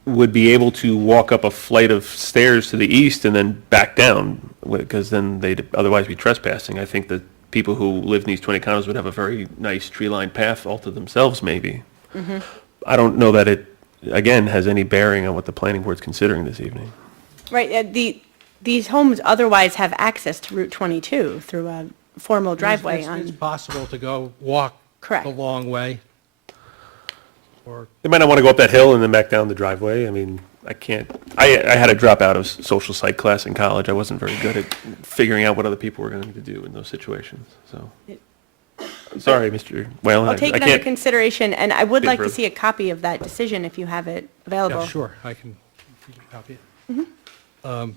would be able to walk up a flight of stairs to the east and then back down, because then they'd otherwise be trespassing. I think that people who live in these 20 condos would have a very nice tree-lined path all to themselves, maybe. I don't know that it, again, has any bearing on what the planning board's considering this evening. Right, these homes otherwise have access to Route 22 through a formal driveway It's on, possible to go walk Correct. the long way, or They might not want to go up that hill and then back down the driveway. I mean, I had to drop out of social psych class in college. I wasn't very good at figuring out what other people were going to do in those situations, so. Sorry, Mr. Whalen. I'll take I it under can't. consideration, and I would like to Approve. see a copy of that decision if you have it available. yeah, sure, I can copy it. All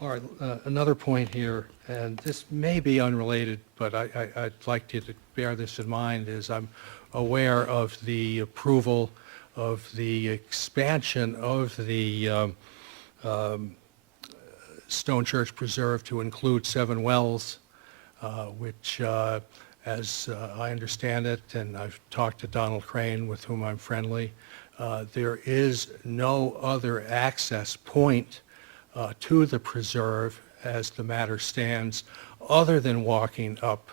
right, another point here, and this may be unrelated, but I'd like you to bear this in mind, is I'm aware of the approval of the expansion of the Stone Church Preserve to include 7 wells, which, as I understand it, and I've talked to Donald Crane, with whom I'm friendly, there is no other access point to the preserve as the matter stands, other than walking up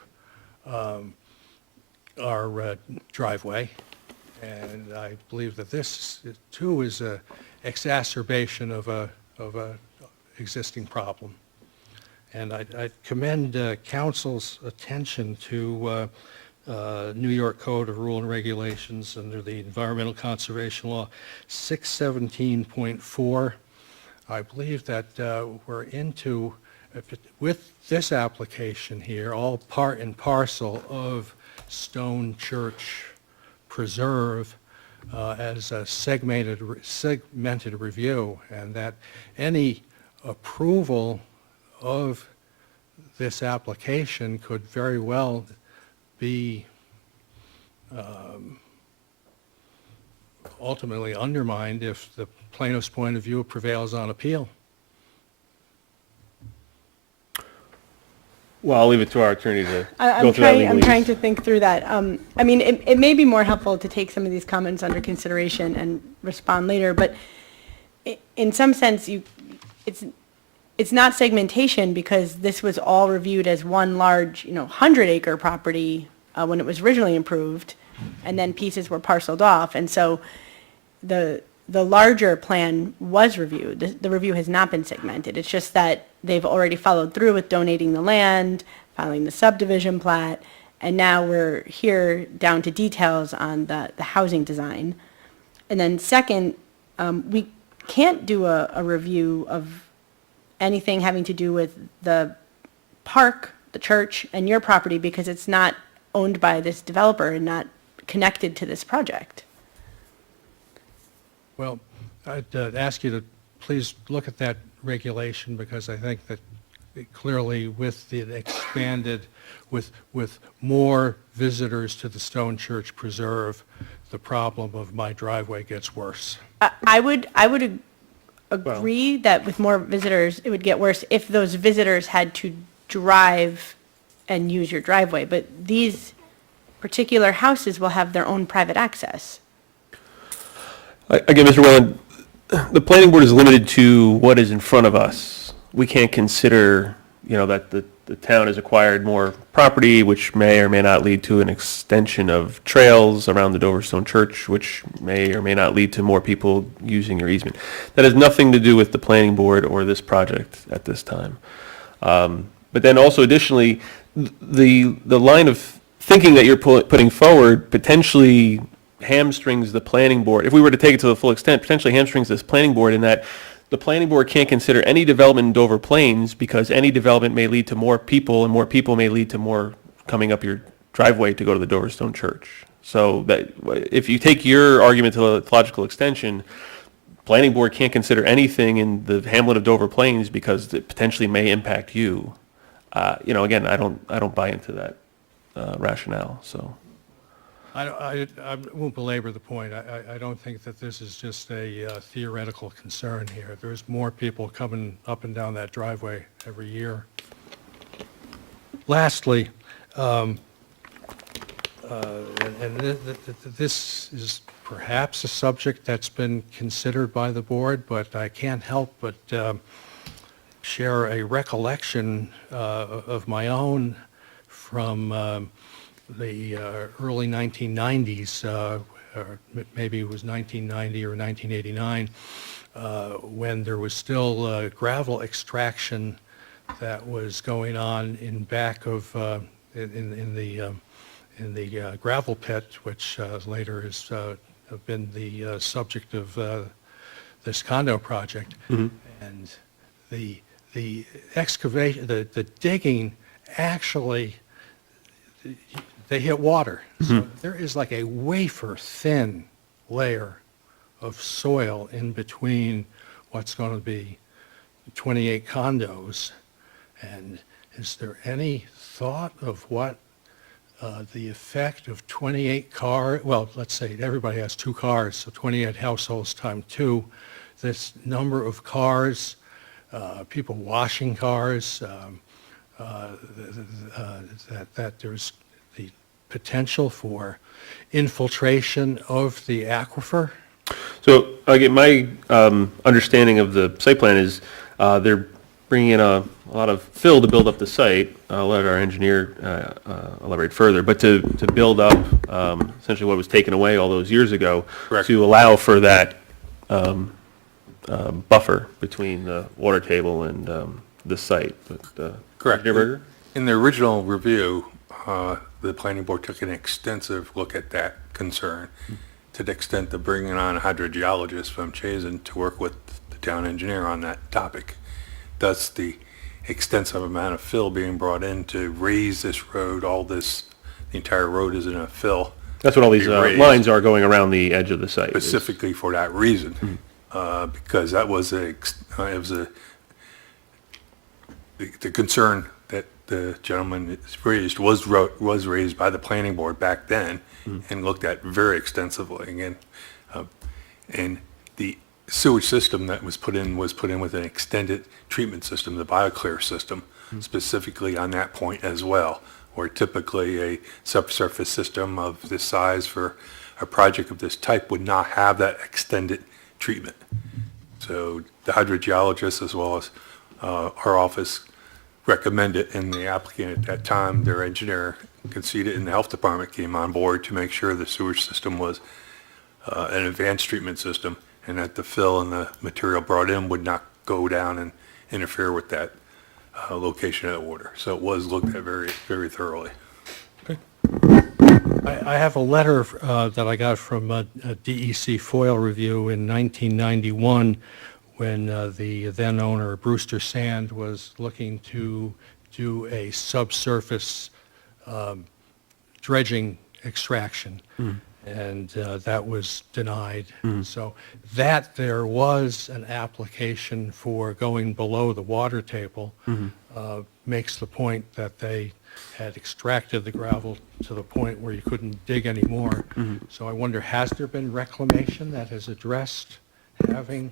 our driveway. And I believe that this, too, is a exacerbation of a existing problem. And I commend council's attention to New York Code of Rule and Regulations under the Environmental Conservation Law 617.4. I believe that we're into, with this application here, all part and parcel of Stone Church Preserve as a segmented review, and that any approval of this application could very well be ultimately undermined if the plaintiff's point of view prevails on appeal. Well, I'll leave it to our attorney to I'm go through that trying, I'm legalese. trying to think through that. I mean, it may be more helpful to take some of these comments under consideration and respond later, but in some sense, it's not segmentation because this was all reviewed as one large, 100-acre property when it was originally approved, and then pieces were parceled off. And so the larger plan was reviewed. The review has not been segmented. It's just that they've already followed through with donating the land, filing the subdivision plat, and now we're here down to details on the housing design. And then second, we can't do a review of anything having to do with the park, the church, and your property because it's not owned by this developer and not connected to this project. Well, I'd ask you to please look at that regulation because I think that clearly with the expanded, with more visitors to the Stone Church Preserve, the problem of my driveway gets worse. I would agree that with more visitors, it would get worse if those visitors had to drive and use your driveway. But these particular houses will have their own private access. Again, Mr. Whelan, the planning board is limited to what is in front of us. We can't consider, that the town has acquired more property, which may or may not lead to an extension of trails around the Dover Stone Church, which may or may not lead to more people using your easement. That has nothing to do with the planning board or this project at this time. But then also additionally, the line of thinking that you're putting forward potentially hamstrings the planning board. If we were to take it to the full extent, potentially hamstrings this planning board in that the planning board can't consider any development in Dover Plains because any development may lead to more people and more people may lead to more coming up your driveway to go to the Dover Stone Church. So that if you take your argument to the logical extension, planning board can't consider anything in the hamlet of Dover Plains because it potentially may impact you. Again, I don't buy into that rationale. So. I won't belabor the point. I don't think that this is just a theoretical concern here. There's more people coming up and down that driveway every year. Lastly, this is perhaps a subject that's been considered by the board, but I can't help but share a recollection of my own from the early 1990s, or maybe it was 1990 or 1989, when there was still gravel extraction that was going on in back of in the gravel pit, which later has been the subject of this condo project, and the excavation, the digging actually. They hit water. So there is like a wafer-thin layer of soil in between what's going to be 28 condos. And is there any thought of what the effect of 28 cars, well, let's say everybody has 2 cars, so 28 households times 2, this number of cars, people washing cars, that there's the potential for infiltration of the aquifer? So again, my understanding of the site plan is they're bringing in a lot of fill to build up the site. I'll let our engineer elaborate further, but to build up essentially what was taken away all those years ago. Correct. To allow for that buffer between the water table and the site. But, Correct. Engineer Berger? In the original review, the planning board took an extensive look at that concern to the extent of bringing on a hydrogeologist from Chazen to work with the town engineer on that topic. Thus, the extensive amount of fill being brought in to raise this road, the entire road is in a fill. That's what all these Be raised. lines are going around the edge of the site. is- Specifically for that reason, because that was the concern that the gentleman raised was raised by the planning board back then, and looked at very extensively. Again, and the sewage system that was put in with an extended treatment system, the BioClear system, specifically on that point as well, where typically a subsurface system of this size for a project of this type would not have that extended treatment. So the hydrogeologist, as well as our office, recommended, and the applicant at that time, their engineer conceded, and the health department came on board to make sure the sewage system was an advanced treatment system, and that the fill and the material brought in would not go down and interfere with that location of the water. So it was looked at very, very thoroughly. I have a letter that I got from a DEC FOIL review in 1991 when the then owner, Brewster Sand, was looking to do a subsurface dredging extraction. And that was denied. So that there was an application for going below the water table makes the point that they had extracted the gravel to the point where you couldn't dig anymore. So I wonder, has there been reclamation that has addressed having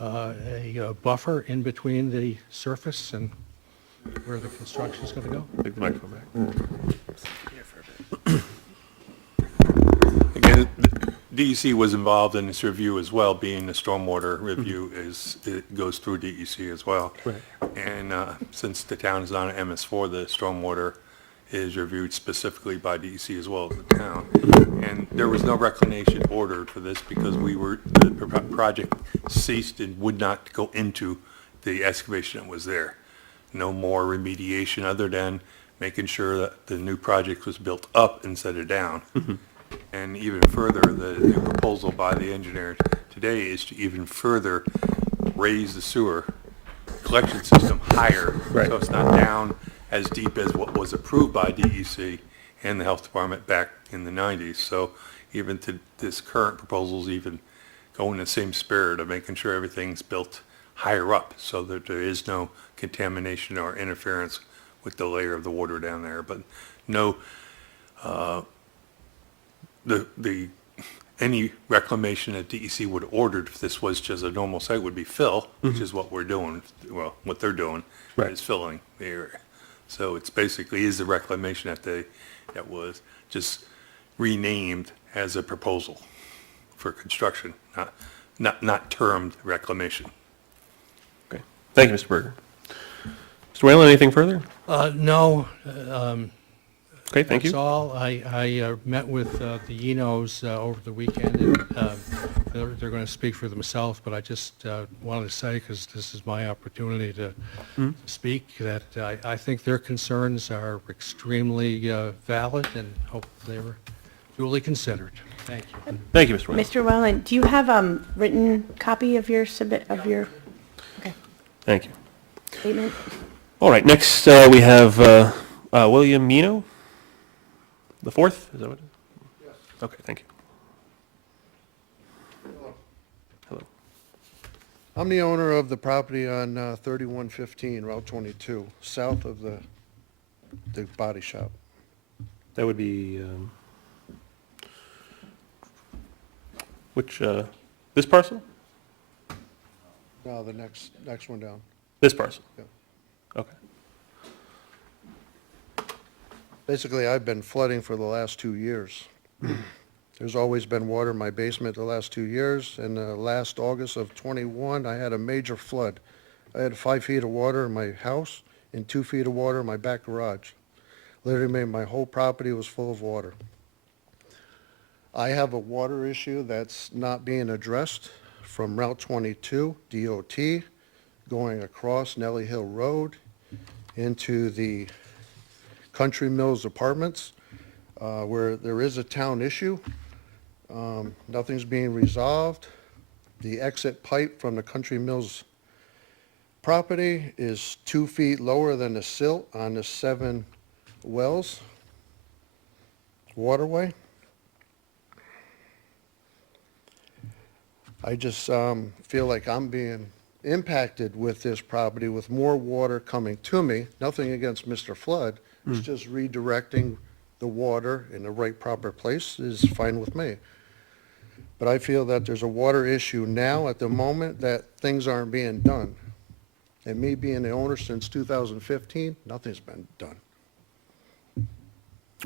a buffer in between the surface and where the construction is going to go? Take the microphone back. Again, DEC was involved in this review as well, being the stormwater review it goes through DEC as well. Right. And since the town is on an MS4, the stormwater is reviewed specifically by DEC as well as the town. And there was no reclamation ordered for this because the project ceased and would not go into the excavation that was there. No more remediation other than making sure that the new project was built up instead of down. And even further, the new proposal by the engineer today is to even further raise the sewer collection system higher. Right. So it's not down as deep as what was approved by DEC and the health department back in the 90s. So even to this current proposal is even going in the same spirit of making sure everything's built higher up so that there is no contamination or interference with the layer of the water down there. But no, any reclamation that DEC would have ordered if this was just a normal site would be fill, which is what we're doing, well, what they're doing Right. is filling the area. So it's basically is the reclamation that was just renamed as a proposal for construction, not termed reclamation. Okay. Thank you, Mr. Berger. Mr. Whalen, anything further? No. Okay, thank you. That's all. I met with the Enos over the weekend, and they're going to speak for themselves, but I just wanted to say, because this is my opportunity to speak, that I think their concerns are extremely valid and hope they were duly considered. Thank you. Thank you, Mr. Whalen. Mr. Wellen, do you have written copy of your okay, Thank you. statement? All right, next we have William Mino, the fourth, is that what it is? Yes. Okay, thank you. Hello. I'm the owner of the property on 3115 Route 22, south of the body shop. That would be, which, this parcel? No, the next one down. This parcel? Yeah. Okay. Basically, I've been flooding for the last 2 years. There's always been water in my basement the last 2 years, and last August of 21, I had a major flood. I had 5 feet of water in my house and 2 feet of water in my back garage. Literally made my whole property was full of water. I have a water issue that's not being addressed from Route 22, DOT, going across Nellie Hill Road into the Country Mills Apartments, where there is a town issue. Nothing's being resolved. The exit pipe from the Country Mills property is 2 feet lower than the silt on the 7 wells waterway. I just feel like I'm being impacted with this property with more water coming to me. Nothing against Mr. Flood. It's just redirecting the water in the right proper place is fine with me. But I feel that there's a water issue now at the moment that things aren't being done. And me being the owner since 2015, nothing's been done.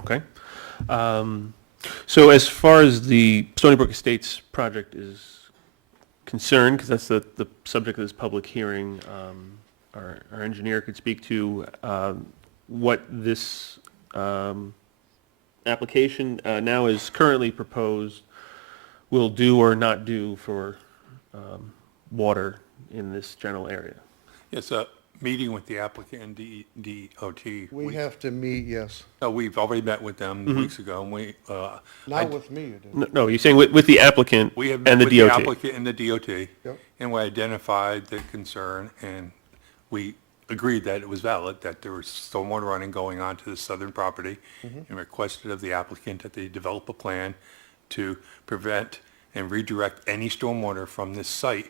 Okay. So as far as the Stony Brook Estates project is concerned, because that's the subject of this public hearing, our engineer could speak to what this application now is currently proposed will do or not do for water in this general area. Yes, a meeting with the applicant and DOT. We have to meet, yes. No, we've already met with them weeks ago, and we, Not with me, you did. No, you're saying with the applicant we have and met the with the DOT. applicant and the DOT. Yep. And we identified the concern, and we agreed that it was valid, that there was stormwater running going onto the southern property, and requested of the applicant that they develop a plan to prevent and redirect any stormwater from this site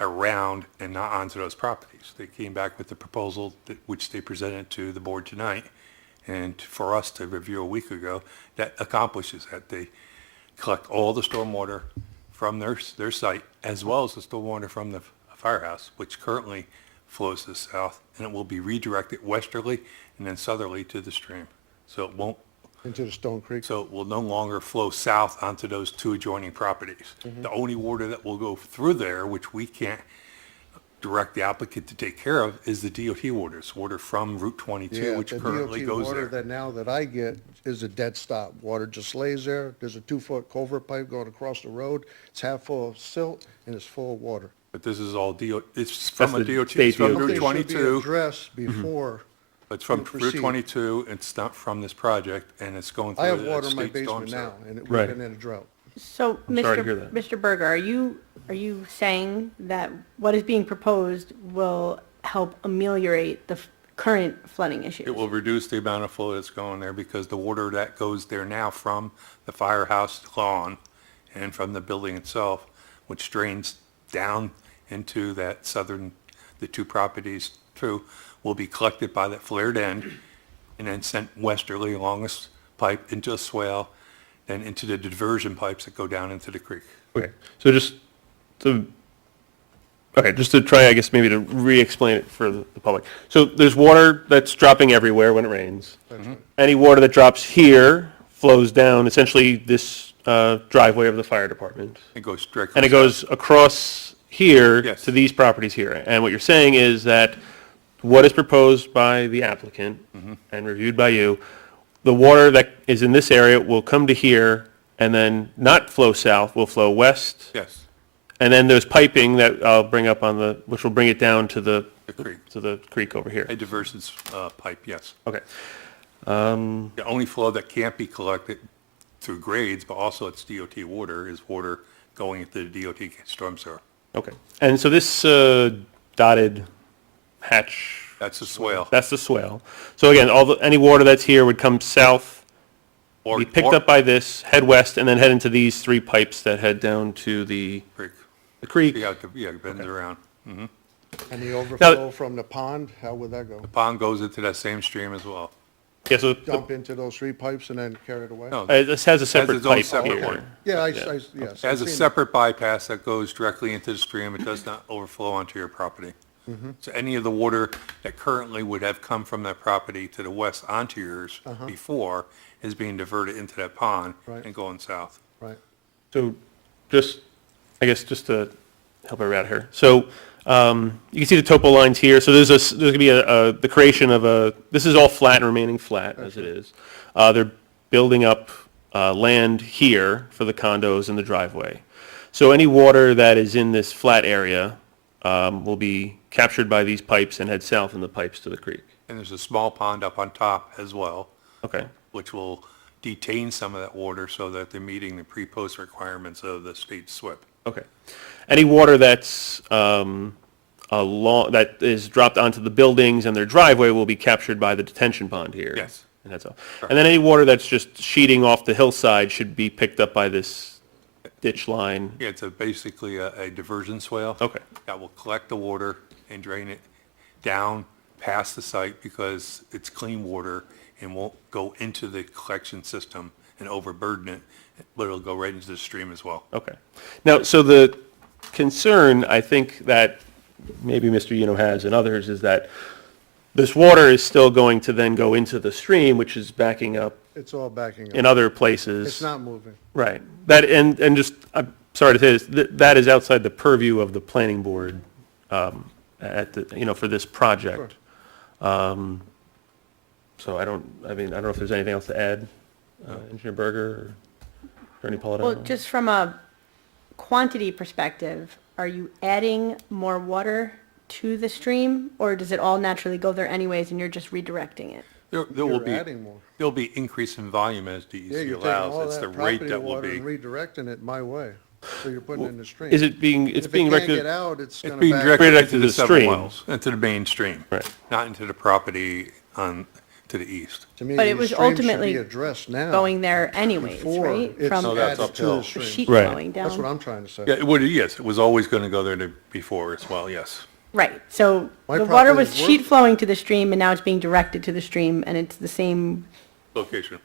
around and not onto those properties. They came back with the proposal which they presented to the board tonight, and for us to review a week ago, that accomplishes that. They collect all the stormwater from their site, as well as the stormwater from the firehouse, which currently flows to the south, and it will be redirected westerly and then southerly to the stream. So it won't Into the Stone Creek. So it will no longer flow south onto those two adjoining properties. The only water that will go through there, which we can't direct the applicant to take care of, is the DOT waters, water from Route 22, Yeah, which the currently DOT goes water there. that now that I get is a dead stop. Water just lays there. There's a 2-foot culvert pipe going across the road. It's half full of silt and it's full of water. But this is all it's from a That's the DOT, state it's from DOT. Route Something should be 22. addressed before. It's from you Route proceed. 22, it's not from this project, and it's going through I have the water in my state storm basement sewer. now, and it Right. we've been in a drought. So, sorry to hear that. Mr. Berger, are you saying that what is being proposed will help ameliorate the current flooding issues? It will reduce the amount of flow that's going there because the water that goes there now from the firehouse lawn and from the building itself, which drains down into that the two properties through, will be collected by that flared end and then sent westerly along this pipe into a swale, then into the diversion pipes that go down into the creek. Okay, so just to try, I guess, maybe to re-explain it for the public. So there's water that's dropping everywhere when it rains. Any water that drops here flows down essentially this driveway of the fire department. It goes directly. And it goes across here Yes. to these properties here. And what you're saying is that what is proposed by the applicant and reviewed by you, the water that is in this area will come to here and then not flow south, will flow west. Yes, And then there's piping that I'll bring up which will bring it down to the the creek, creek over here. a diversion pipe, yes. Okay. The only flow that can't be collected through grades, but also it's DOT water, is water going into the DOT storm sewer. Okay. And so this dotted hatch, That's a swale. that's the swale. So again, any water that's here would come south, Or be picked up by this, head west, and then head into these three pipes that head down to the creek. creek. Yeah, it bends around. And the overflow from the pond, how would that go? The pond goes into that same stream as well. Yeah, so Dump into those 3 pipes and then carry it away? No, this has a separate its own pipe separate here. one. Yeah, yes. it has a separate bypass that goes directly into the stream. It does not overflow onto your property. So any of the water that currently would have come from that property to the west onto yours before is being diverted into that pond Right. and going south. Right. So I guess just to help everybody out here. So you can see the topo lines here. So there's going to be the creation of this is all flat and remaining flat as it is. They're building up land here for the condos and the driveway. So any water that is in this flat area will be captured by these pipes and head south in the pipes to the creek. And there's a small pond up on top as well, Okay. which will detain some of that water so that they're meeting the pre-post requirements of the state SWIP. Okay. Any water that's that is dropped onto the buildings and their driveway will be captured by the detention pond here. Yes. And that's all. And then any water that's just sheeting off the hillside should be picked up by this ditch line. Yeah, it's basically a diversion swale. Okay. That will collect the water and drain it down past the site because it's clean water and won't go into the collection system and overburden it, but it'll go right into the stream as well. Okay. Now, so the concern, I think, that maybe Mr. Eno has and others is that this water is still going to then go into the stream, which is backing up It's all backing in up. other places. It's not moving. Right. That, and just, I'm sorry to say this, that is outside the purview of the planning board, at the, for this project. So I don't know if there's anything else to add, Engineer Berger or Attorney Polidoro? Well, just from a quantity perspective, are you adding more water to the stream, or does it all naturally go there anyways and you're just redirecting it? There will You're be, adding more. there'll be increase in volume as Yeah, DEC you're taking all allows. It's the that rate property that will water be. and redirecting it my way. So you're putting it in the stream. Is it being, it's being If it can't directed? get out, it's It's gonna being back. directed Directed into to the the several stream. wells, into the main stream. Right. Not into the property to the east. To me, But it these was streams should ultimately be addressed now. Going there anyways, Before right? it's From that's added to uphill. the the stream. sheet Right. flowing That's what down. I'm trying to say. Yeah, it would, yes, it was always going to go there before as well, yes. Right, so My the water property was is sheet work- flowing to the stream and now it's being directed to the stream and it's the same Location.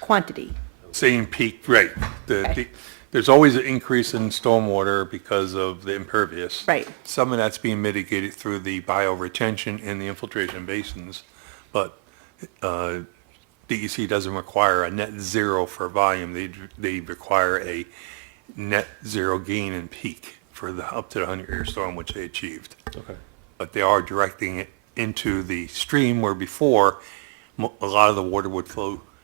quantity. Same peak, right. Okay. There's always an increase in stormwater because of the impervious. Right. Some of that's being mitigated through the bioretention and the infiltration basins, but DEC doesn't require a net zero for volume. They require a net zero gain in peak for up to the 100-year storm, which they achieved. Okay. But they are directing it into the stream where before, a lot of the water would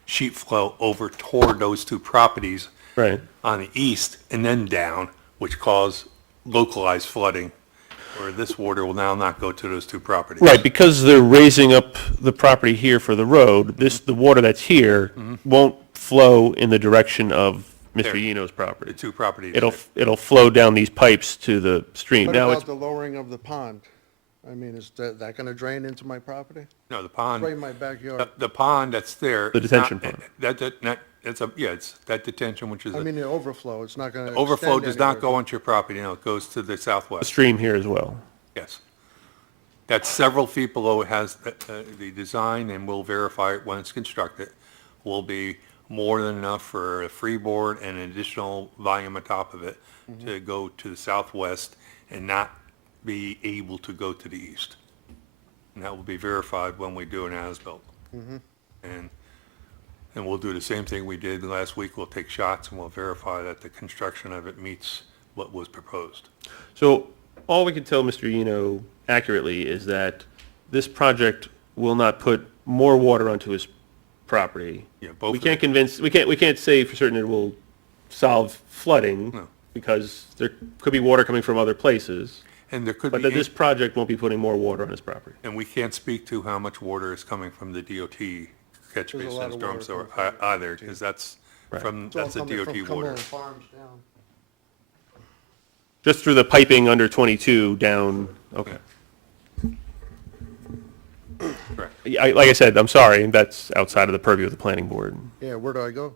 sheet flow over toward those two properties Right. on the east and then down, which caused localized flooding, where this water will now not go to those two properties. Right, because they're raising up the property here for the road, the water that's here won't flow in the direction of There. Mr. Eno's The property. two properties. It'll flow down these pipes to the stream. What Now about it's, the lowering of the pond? I mean, is that gonna drain into my property? No, the pond. Right in my backyard. The pond that's there. The is detention not- pond. It's that detention, which is, I mean, the overflow, it's not gonna overflow extend does not anywhere. go onto your property, no, it goes to the a southwest, stream here as well. yes. That's several feet below. It has the design, and we'll verify it when it's constructed, will be more than enough for a freeboard and an additional volume on top of it to go to the southwest and not be able to go to the east. And that will be verified when we do an as-built. And we'll do the same thing we did last week. We'll take shots and we'll verify that the construction of it meets what was proposed. So all we can tell Mr. Eno accurately is that this project will not put more water onto his property. Yeah, both We of can't them. convince, we can't say for certain it will solve flooding No. because there could be water coming from other places, And there could but be, that this project won't be putting more water on his property. and we can't speak to how much water is coming from the DOT catch There's a basin lot and of storm water sewer coming from either, because that's Right. from, It's all that's the coming from DOT water. Cumberland Farms down. Just through the piping under 22 down, okay. Correct. Like I said, I'm sorry, that's outside of the purview of the planning board. Yeah, where do I go?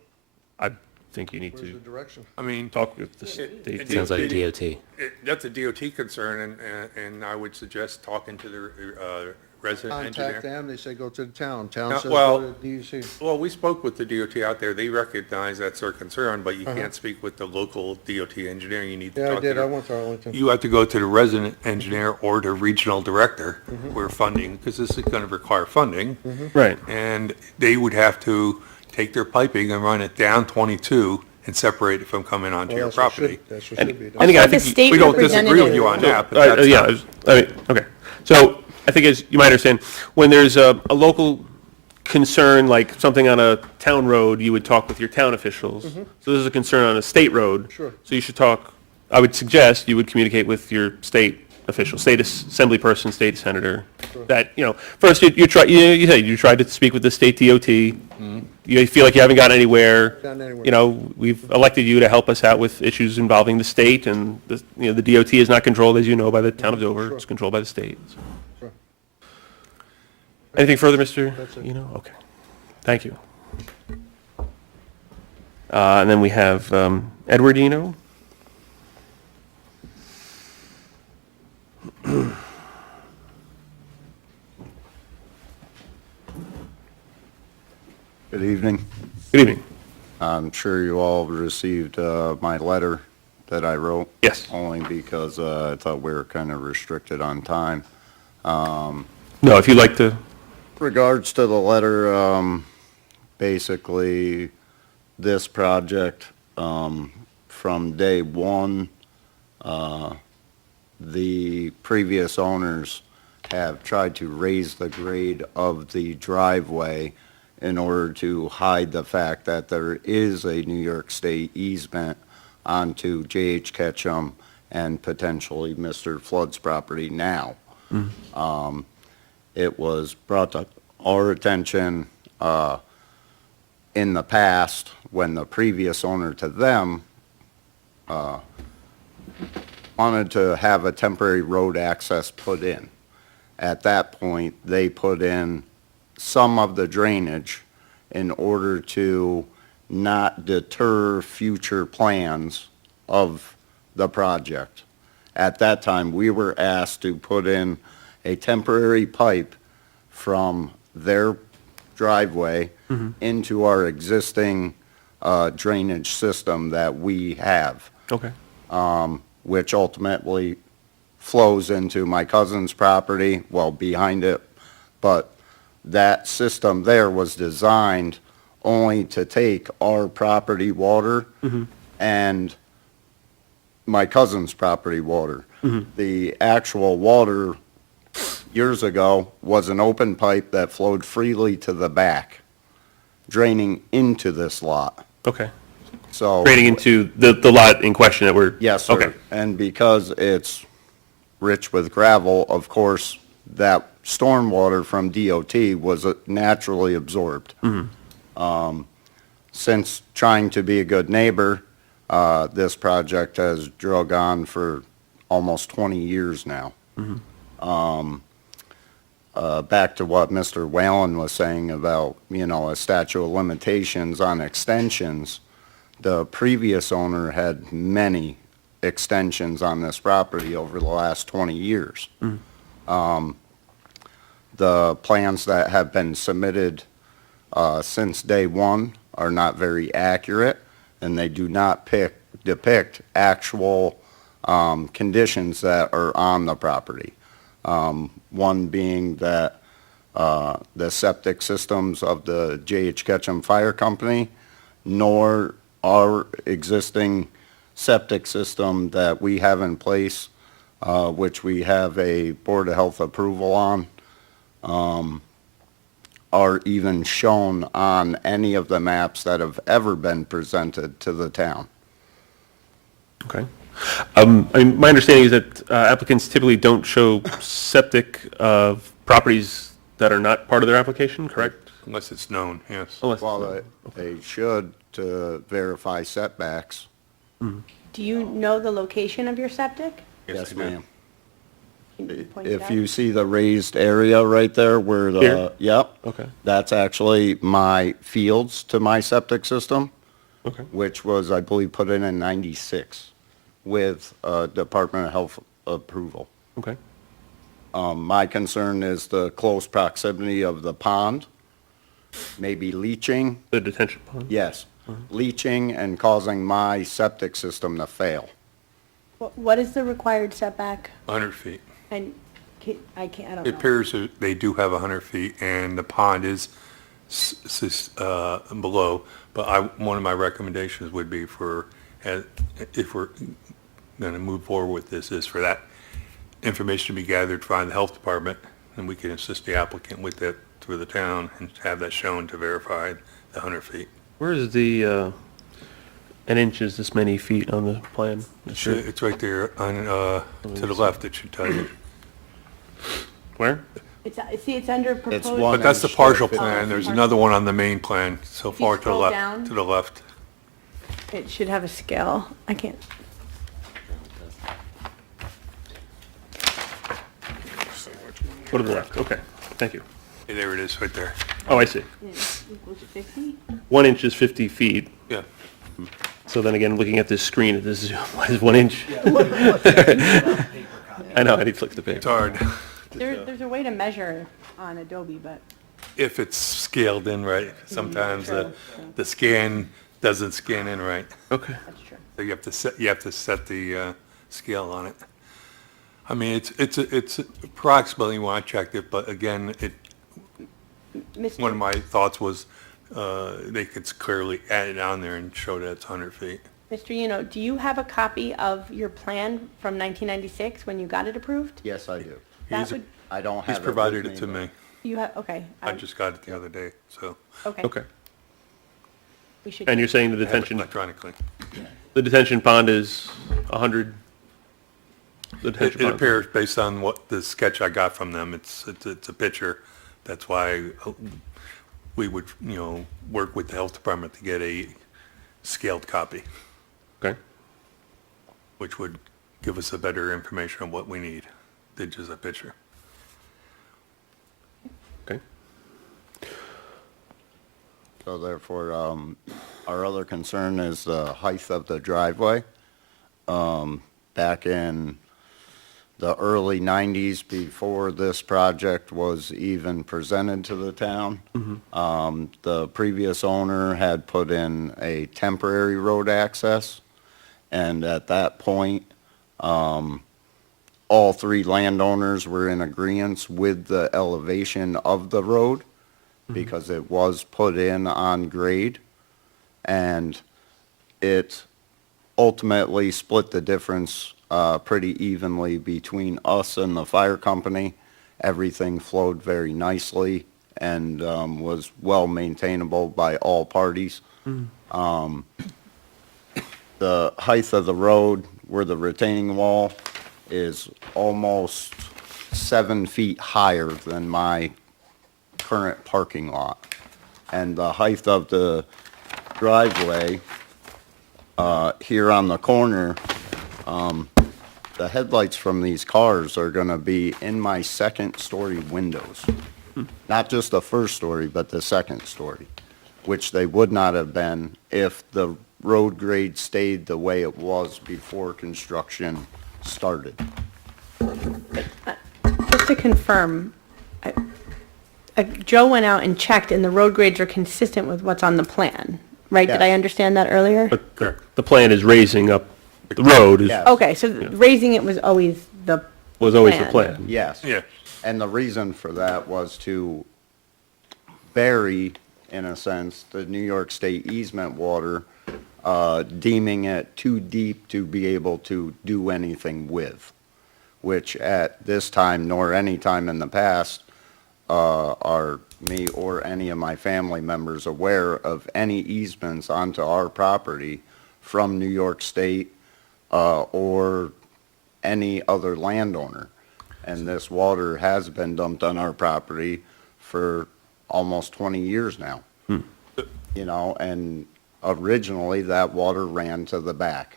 I think you need Where's the to direction? I mean, talk with the It- state. it- Sounds like it- DOT. that's a DOT concern, and I would suggest talking to the resident engineer. Contact them, they say go to the town. Town No, says well- go to DEC. Well, we spoke with the DOT out there. They recognize that's their concern, but you can't speak with the local DOT engineer. You need to Yeah, I talk to did, I the- went to Arlington. You have to go to the resident engineer or the regional director where funding, because this is going to require funding. Right. And they would have to take their piping and run it down 22 and separate it from coming onto Well, your that's what property. should- That's what And- should be and done. again, I The think state We don't disagree with you on representative- that, but that's yeah, not. okay. So I think as you might understand, when there's a local concern, like something on a town road, you would talk with your town officials. So this is a concern on a state road. Sure. So you should talk, I would suggest you would communicate with your state official, state assembly person, state senator. That, first you tried to speak with the state DOT. You feel like you haven't gotten anywhere. Gotten anywhere. We've elected you to help us out with issues involving the state, and the DOT is not controlled, as you know, by the town of Dover. Sure. It's controlled by the state. So. Sure. Anything further, Mr. That's it. Okay. Thank you. And then we have Edward Eno. Good evening. Good evening. I'm sure you all received my letter that I wrote. Yes. Only because I thought we were kind of restricted on time. No, if you'd like to, Regards to the letter, basically, this project, from day one, the previous owners have tried to raise the grade of the driveway in order to hide the fact that there is a New York State easement onto J.H. Ketchum and potentially Mr. Flood's property now. It was brought to our attention in the past when the previous owner to them wanted to have a temporary road access put in. At that point, they put in some of the drainage in order to not deter future plans of the project. At that time, we were asked to put in a temporary pipe from their driveway into our existing drainage system that we have, okay. which ultimately flows into my cousin's property, well, behind it. But that system there was designed only to take our property water and my cousin's property water. The actual water years ago was an open pipe that flowed freely to the back, draining into this lot. Okay. So. Draining into the lot in question that we're. Yes, sir. Okay. And because it's rich with gravel, of course, that stormwater from DOT was naturally absorbed. Since trying to be a good neighbor, this project has drug on for almost 20 years now. Back to what Mr. Whalen was saying about, a statute of limitations on extensions, the previous owner had many extensions on this property over the last 20 years. The plans that have been submitted since day one are not very accurate, and they do not depict actual conditions that are on the property. One being that the septic systems of the J.H. Ketchum Fire Company, nor our existing septic system that we have in place, which we have a Board of Health approval on, are even shown on any of the maps that have ever been presented to the town. Okay. My understanding is that applicants typically don't show septic properties that are not part of their application, correct? Unless it's known, yes. Unless- Well, they should to verify setbacks. Do you know the location of your septic? Yes, I do. ma'am. Can you point it If out? you see the raised area right there where Here? yep. Okay. That's actually my fields to my septic system, Okay. which was, I believe, put in 96 with Department of Health approval. Okay. My concern is the close proximity of the pond, maybe leaching, The detention pond? yes, leaching and causing my septic system to fail. What is the required setback? 100 feet. And I don't It know. appears that they do have 100 feet, and the pond is below, but one of my recommendations would be if we're going to move forward with this, is for that information to be gathered by the health department, and we can assist the applicant with that through the town and have that shown to verify the 100 feet. Where is the, an inch is this many feet on the plan? It's right there on, to the left, it should tell you. Where? It's under proposed. one But that's the inch partial to 50. plan, there's another one on the main plan, so If you far to the scroll left, down. to the left. It should have a scale. I can't. Go to the left, okay, thank you. Hey, there it is, right there. Oh, I see. Equals 50? 1 inch is 50 feet, Yeah. so then again, looking at this screen, at this Zoom, what is 1 inch? I know, I need to flick the It's paper. hard. There's a way to measure on Adobe, but if it's scaled in right. Sometimes the scan doesn't scan in right. Okay. That's true. So you have to set the scale on it. I mean, it's approximately when I checked it, but again, one of Mr. my thoughts was they could clearly add it on there and show that it's 100 feet. Mr. Uno, do you have a copy of your plan from 1996 when you got it approved? Yes, I do. That He's- would, I don't have He's it with provided it to but- me. you have, okay. I just got it the other day, so Okay. Okay. We should. And you're saying the I have it detention, electronically. the detention pond is 100? The It detention it pond? appears, based on what the sketch I got from them, it's a picture. That's why we would, work with the health department to get a scaled copy, Okay. which would give us a better information on what we need than just a picture. Okay. So therefore, our other concern is the height of the driveway. Back in the early 90s, before this project was even presented to the town, the previous owner had put in a temporary road access. And at that point, all three landowners were in agreement with the elevation of the road because it was put in on grade. And it ultimately split the difference pretty evenly between us and the fire company. Everything flowed very nicely and was well maintainable by all parties. The height of the road where the retaining wall is almost 7 feet higher than my current parking lot. And the height of the driveway here on the corner, the headlights from these cars are going to be in my second-story windows. Not just the first story, but the second story, which they would not have been if the road grade stayed the way it was before construction started. Just to confirm, Joe went out and checked, and the road grades are consistent with what's on the plan, right? Did I Yes. understand that earlier? But the plan is raising up the road, is, Yes. Okay, so raising it was always the was always the plan. plan. Yes. Yeah. And the reason for that was to vary, in a sense, the New York State easement water, deeming it too deep to be able to do anything with, which at this time, nor any time in the past, are me or any of my family members aware of any easements onto our property from New York State or any other landowner. And this water has been dumped on our property for almost 20 years now. You know, and originally that water ran to the back.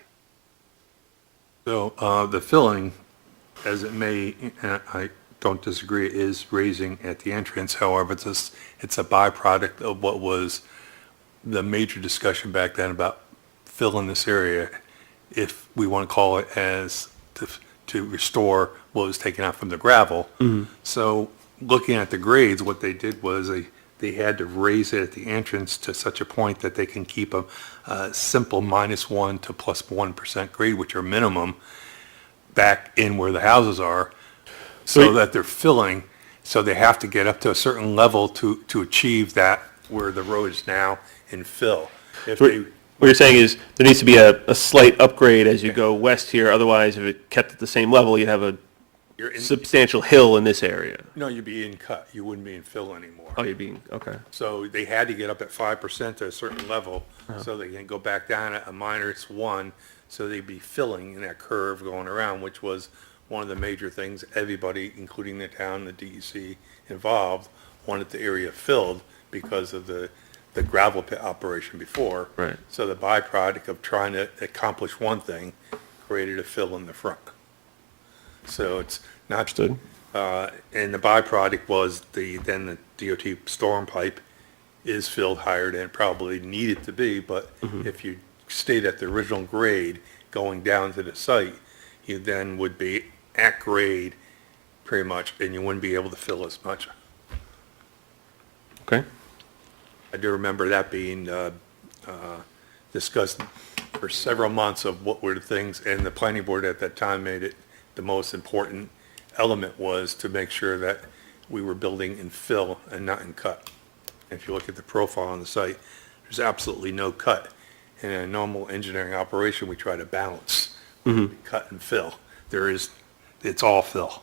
So the filling, as it may, and I don't disagree, is raising at the entrance. However, it's a byproduct of what was the major discussion back then about filling this area, if we want to call it as to restore what was taken out from the gravel. So looking at the grades, what they did was they had to raise it at the entrance to such a point that they can keep a simple -1 to +1% grade, which are minimum, back in where the houses are, so that they're filling, so they have to get up to a certain level to achieve that where the road is now in fill. If So they, what you're saying is there needs to be a slight upgrade as you go west here, otherwise if it kept at the same level, you'd have a you're in, substantial hill in this area. no, you'd be in cut, you wouldn't be in fill anymore. Oh, you're being, okay. So they had to get up at 5% to a certain level, so they can go back down at a -1, so they'd be filling in that curve going around, which was one of the major things everybody, including the town, the DEC involved, wanted the area filled because of the gravel pit operation before. Right. So the byproduct of trying to accomplish one thing created a fill in the front. So it's not. Understood. And the byproduct was then the DOT storm pipe is filled higher than it probably needed to be, but if you stayed at the original grade going down to the site, you then would be at grade pretty much, and you wouldn't be able to fill as much. Okay? I do remember that being discussed for several months of what were the things, and the planning board at that time made it the most important element was to make sure that we were building in fill and not in cut. If you look at the profile on the site, there's absolutely no cut. In a normal engineering operation, we try to balance cut and fill. It's all fill.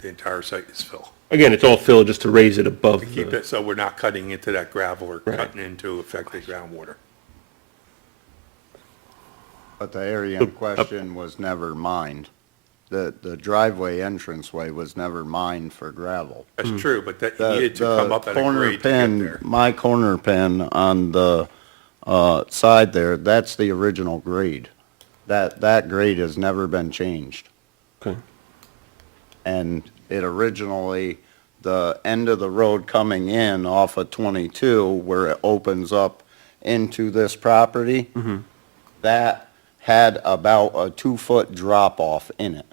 The entire site is fill. Again, it's all fill just to raise it above To keep the, it so we're not cutting into that gravel or Right. cutting into affected groundwater. But the area in question was never mined. The driveway entranceway was never mined for gravel. That's true, but that The- needed to come the up at a corner grade to get pin- there. My corner pin on the side there, that's the original grade. That grade has never been changed. okay, And it originally, the end of the road coming in off of 22, where it opens up into this property, that had about a 2-foot drop-off in it.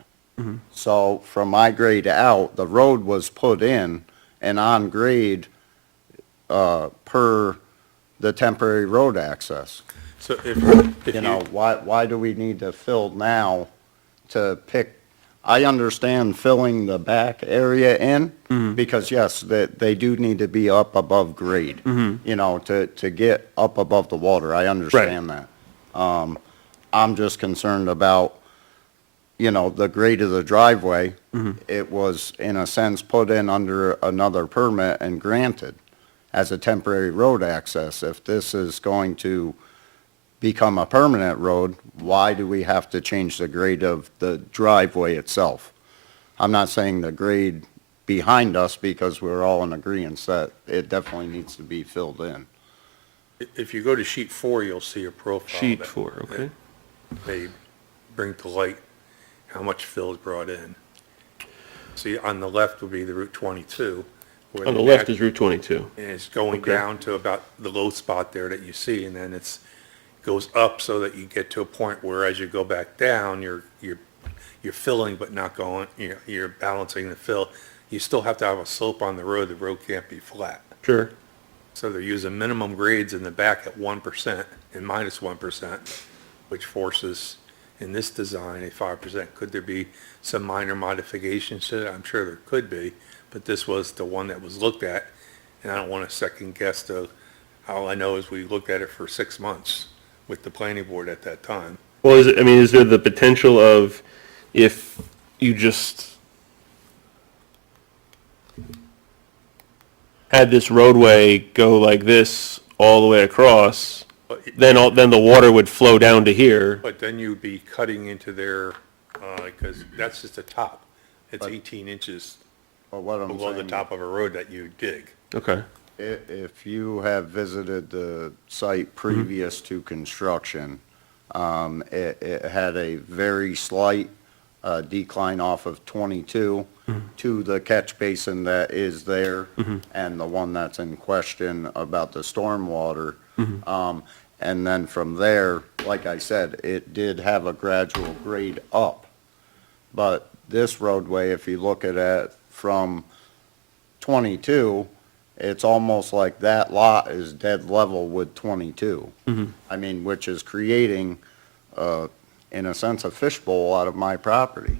So from my grade out, the road was put in and on grade per the temporary road access. So if You know, why do we need to fill now to pick? I understand filling the back area in, because yes, they do need to be up above grade, you know, to get up above the water, I understand that. I'm just concerned about, you know, the grade of the driveway. It was, in a sense, put in under another permit and granted as a temporary road access. If this is going to become a permanent road, why do we have to change the grade of the driveway itself? I'm not saying the grade behind us, because we're all in agreement that it definitely needs to be filled in. if you go to sheet 4, you'll see a profile. sheet that- 4, okay? that They bring to light how much fill is brought in. See, on the left would be the Route 22. where On the the left act- is Route 22. And it's going Okay. down to about the low spot there that you see, and then goes up so that you get to a point where as you go back down, you're filling but not going, you're balancing the fill. You still have to have a slope on the road. The road can't be flat. Sure. So they're using minimum grades in the back at 1% and minus 1%, which forces, in this design, a 5%. Could there be some minor modifications to it? I'm sure there could be, but this was the one that was looked at, and I don't want to second guess all I know is we looked at it for 6 months with the planning board at that time. Well, is there the potential of, if you just had this roadway go like this all the way across, then the water would flow down to here? But then you'd be cutting into their, because that's just the top. It's 18 inches But what I'm below the saying, top of a road that you dig. Okay, if you have visited the site previous to construction, it had a very slight decline off of 22 to the catch basin that is there, and the one that's in question about the stormwater. And then from there, like I said, it did have a gradual grade up. But this roadway, if you look at it from 22, it's almost like that lot is dead level with 22. I mean, which is creating, in a sense, a fishbowl out of my property.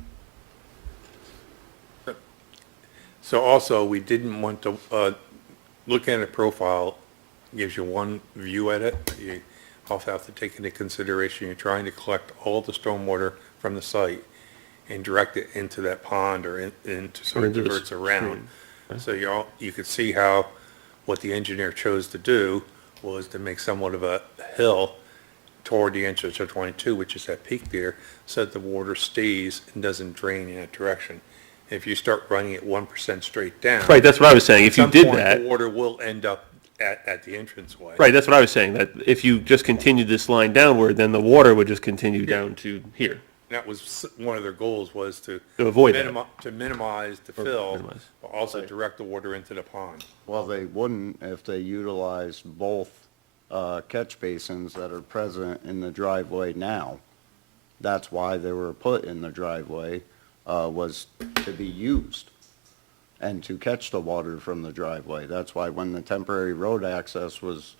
So also, we didn't want to, look at a profile gives you one view at it. You also have to take into consideration, you're trying to collect all the stormwater from the site and direct it into that pond or into, so Or it into the diverts around. stream. So you could see how, what the engineer chose to do was to make somewhat of a hill toward the entrance of 22, which is that peak there, so that the water stays and doesn't drain in that direction. If you start running it 1% straight down. right, that's what I was saying, if you did At some point, that, the water will end up at the entranceway. right, that's what I was saying, that if you just continued this line downward, then the water would just continue down to here. That was, one of their goals was to. To avoid that. To minimize the fill, minimize. but also direct the water into the pond. Well, they wouldn't if they utilized both catch basins that are present in the driveway now. That's why they were put in the driveway, was to be used. and to catch the water from the driveway. That's why when the temporary road access was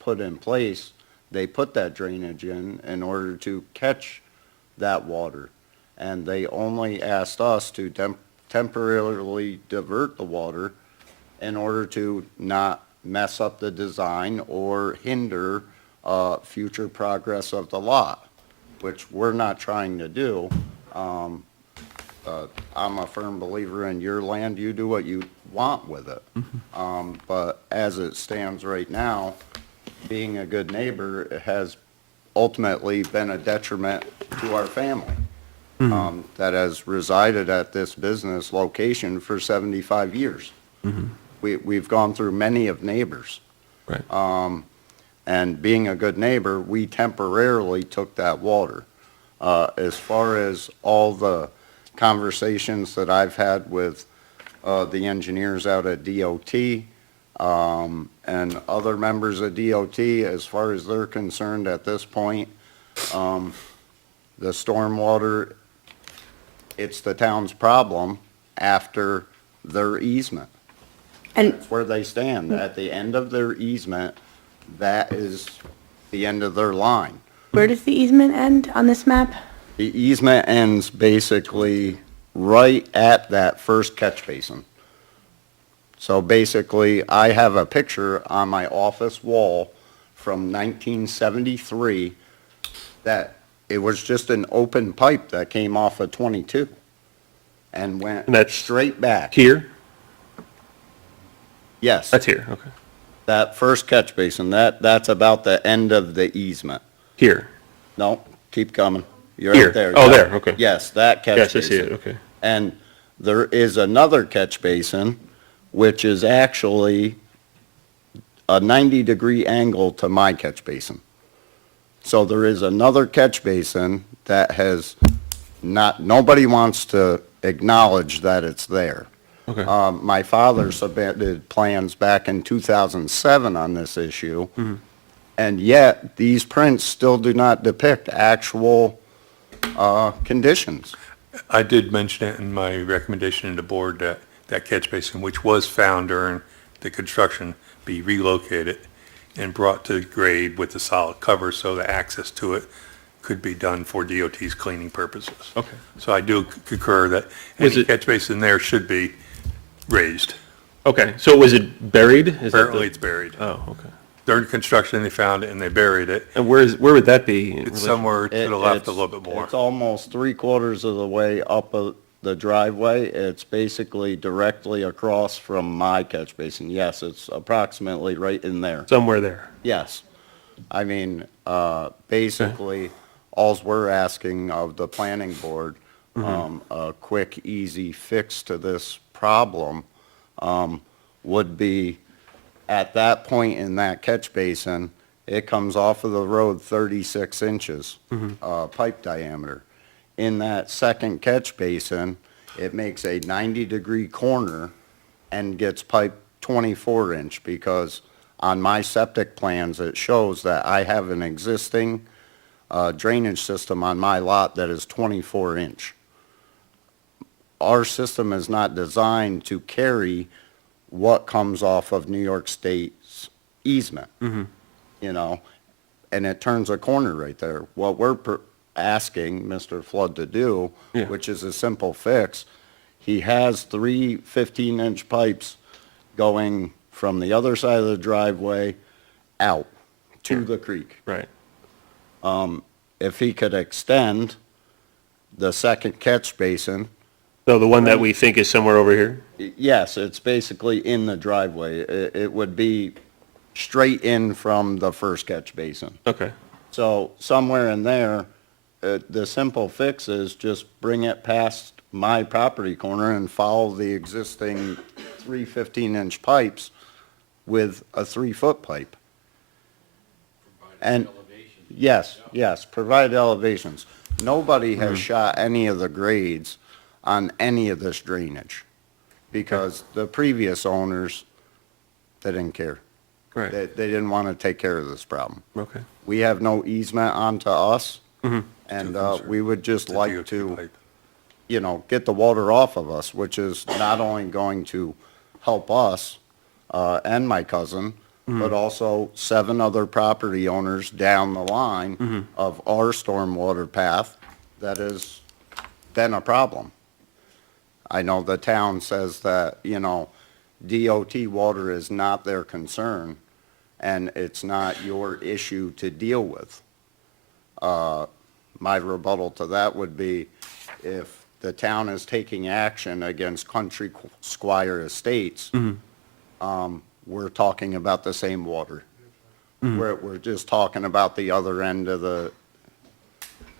put in place, they put that drainage in order to catch that water. And they only asked us to temporarily divert the water in order to not mess up the design or hinder future progress of the lot, which we're not trying to do. I'm a firm believer in your land, you do what you want with it. But as it stands right now, being a good neighbor has ultimately been a detriment to our family that has resided at this business location for 75 years. We've gone through many of neighbors. Right. And being a good neighbor, we temporarily took that water. As far as all the conversations that I've had with the engineers out at DOT and other members of DOT, as far as they're concerned at this point, the stormwater, it's the town's problem after their easement. And That's where they stand. At the end of their easement, that is the end of their line. where does the easement end on this map? The easement ends basically right at that first catch basin. So basically, I have a picture on my office wall from 1973 that it was just an open pipe that came off of 22 and went And that's straight back. Here? Yes, That's here, okay. that first catch basin, that's about the end of the easement. Here. No, keep coming. You're Here. right there. Oh, yeah. there, okay. Yes, that catch Yes, I basin. see it, okay. And there is another catch basin, which is actually a 90-degree angle to my catch basin. So there is another catch basin that has nobody wants to acknowledge that it's there. Okay. My father submitted plans back in 2007 on this issue, and yet these prints still do not depict actual conditions. I did mention it in my recommendation to the board that that catch basin, which was found during the construction, be relocated and brought to grade with a solid cover so the access to it could be done for DOT's cleaning purposes. Okay. So I do concur that Was any it- catch basin there should be raised. Okay, so was it buried? Is that the- Apparently, it's buried. Oh, okay. During construction, they found it and they buried it. And where would that be? in It's relation- somewhere to the left a It's- little bit more. It's almost 3/4 of the way up the driveway. It's basically directly across from my catch basin. Yes, it's approximately right in there. Somewhere there. Yes. I mean, basically, alls we're asking of the planning board, a quick, easy fix to this problem, would be, at that point in that catch basin, it comes off of the road 36 inches, pipe diameter. In that second catch basin, it makes a 90-degree corner and gets piped 24-inch, because on my septic plans, it shows that I have an existing drainage system on my lot that is 24-inch. Our system is not designed to carry what comes off of New York State's easement, you know, and it turns a corner right there. What we're asking Mr. Flood to do, Yeah. which is a simple fix, he has 3 15-inch pipes going from the other side of the driveway out to the creek. Right. If he could extend the second catch basin, So the one that we think is somewhere over here? yes, it's basically in the driveway. It would be straight in from the first catch basin. Okay. So somewhere in there, the simple fix is just bring it past my property corner and follow the existing 3 15-inch pipes with a 3-foot pipe. And yes, provide elevations. Nobody has shot any of the grades on any of this drainage because the previous owners, they didn't care. Right. They didn't want to take care of this problem. Okay. We have no easement onto us, and we would just The like DOT to, pipe. get the water off of us, which is not only going to help us and my cousin, but also 7 other property owners down the line of our stormwater path that has been a problem. I know the town says that, DOT water is not their concern, and it's not your issue to deal with. My rebuttal to that would be, if the town is taking action against Country Squire Estates, we're talking about the same water. We're just talking about the other end of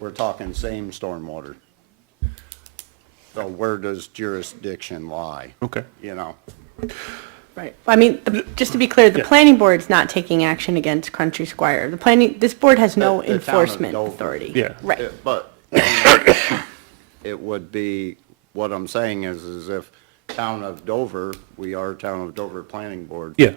we're talking same stormwater. So where does jurisdiction lie? Okay. Right. I mean, just to be clear, the planning board's not taking action against Country Squire. This board has no The town of enforcement Dover. authority. Yeah. Right. But it would be, what I'm saying is if Town of Dover, we are Town of Dover Planning Board. Yeah.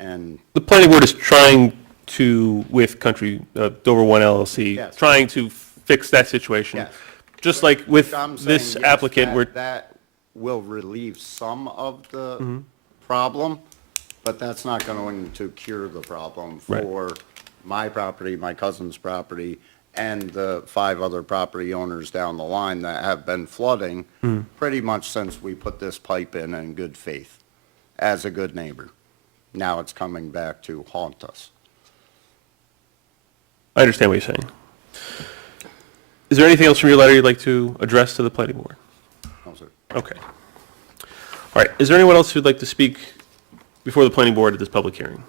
And The planning board is trying to, with Country, Dover One LLC, Yes. trying to fix that situation. Yes. Just like with I'm saying, this yes, applicant, we're, that will relieve some of the Mm-hmm. problem, but that's not going to cure the problem Right. for my property, my cousin's property, and the 5 other property owners down the line that have been flooding Mm-hmm. pretty much since we put this pipe in good faith, as a good neighbor. Now it's coming back to haunt us. I understand what you're saying. Is there anything else from your letter you'd like to address to the planning board? No, sir. Okay. All right, is there anyone else who'd like to speak before the planning board at this public hearing?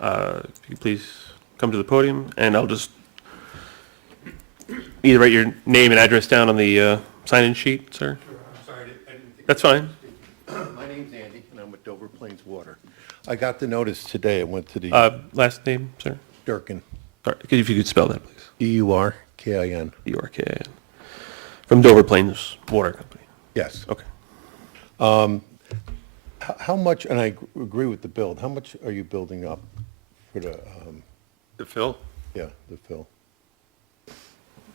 If you please come to the podium, and I'll just either write your name and address down on the sign-in sheet, sir? I'm sorry, I didn't think. That's fine. My name's Andy, and I'm with Dover Plains Water. I got the notice today. I went to the Last name, sir? Durkin, All right, if you could spell that, please. EURKIN. E-R-K-I-N. From Dover Plains Water Company. Yes. Okay. How much, and I agree with the build, how much are you building up for the, The fill, the fill?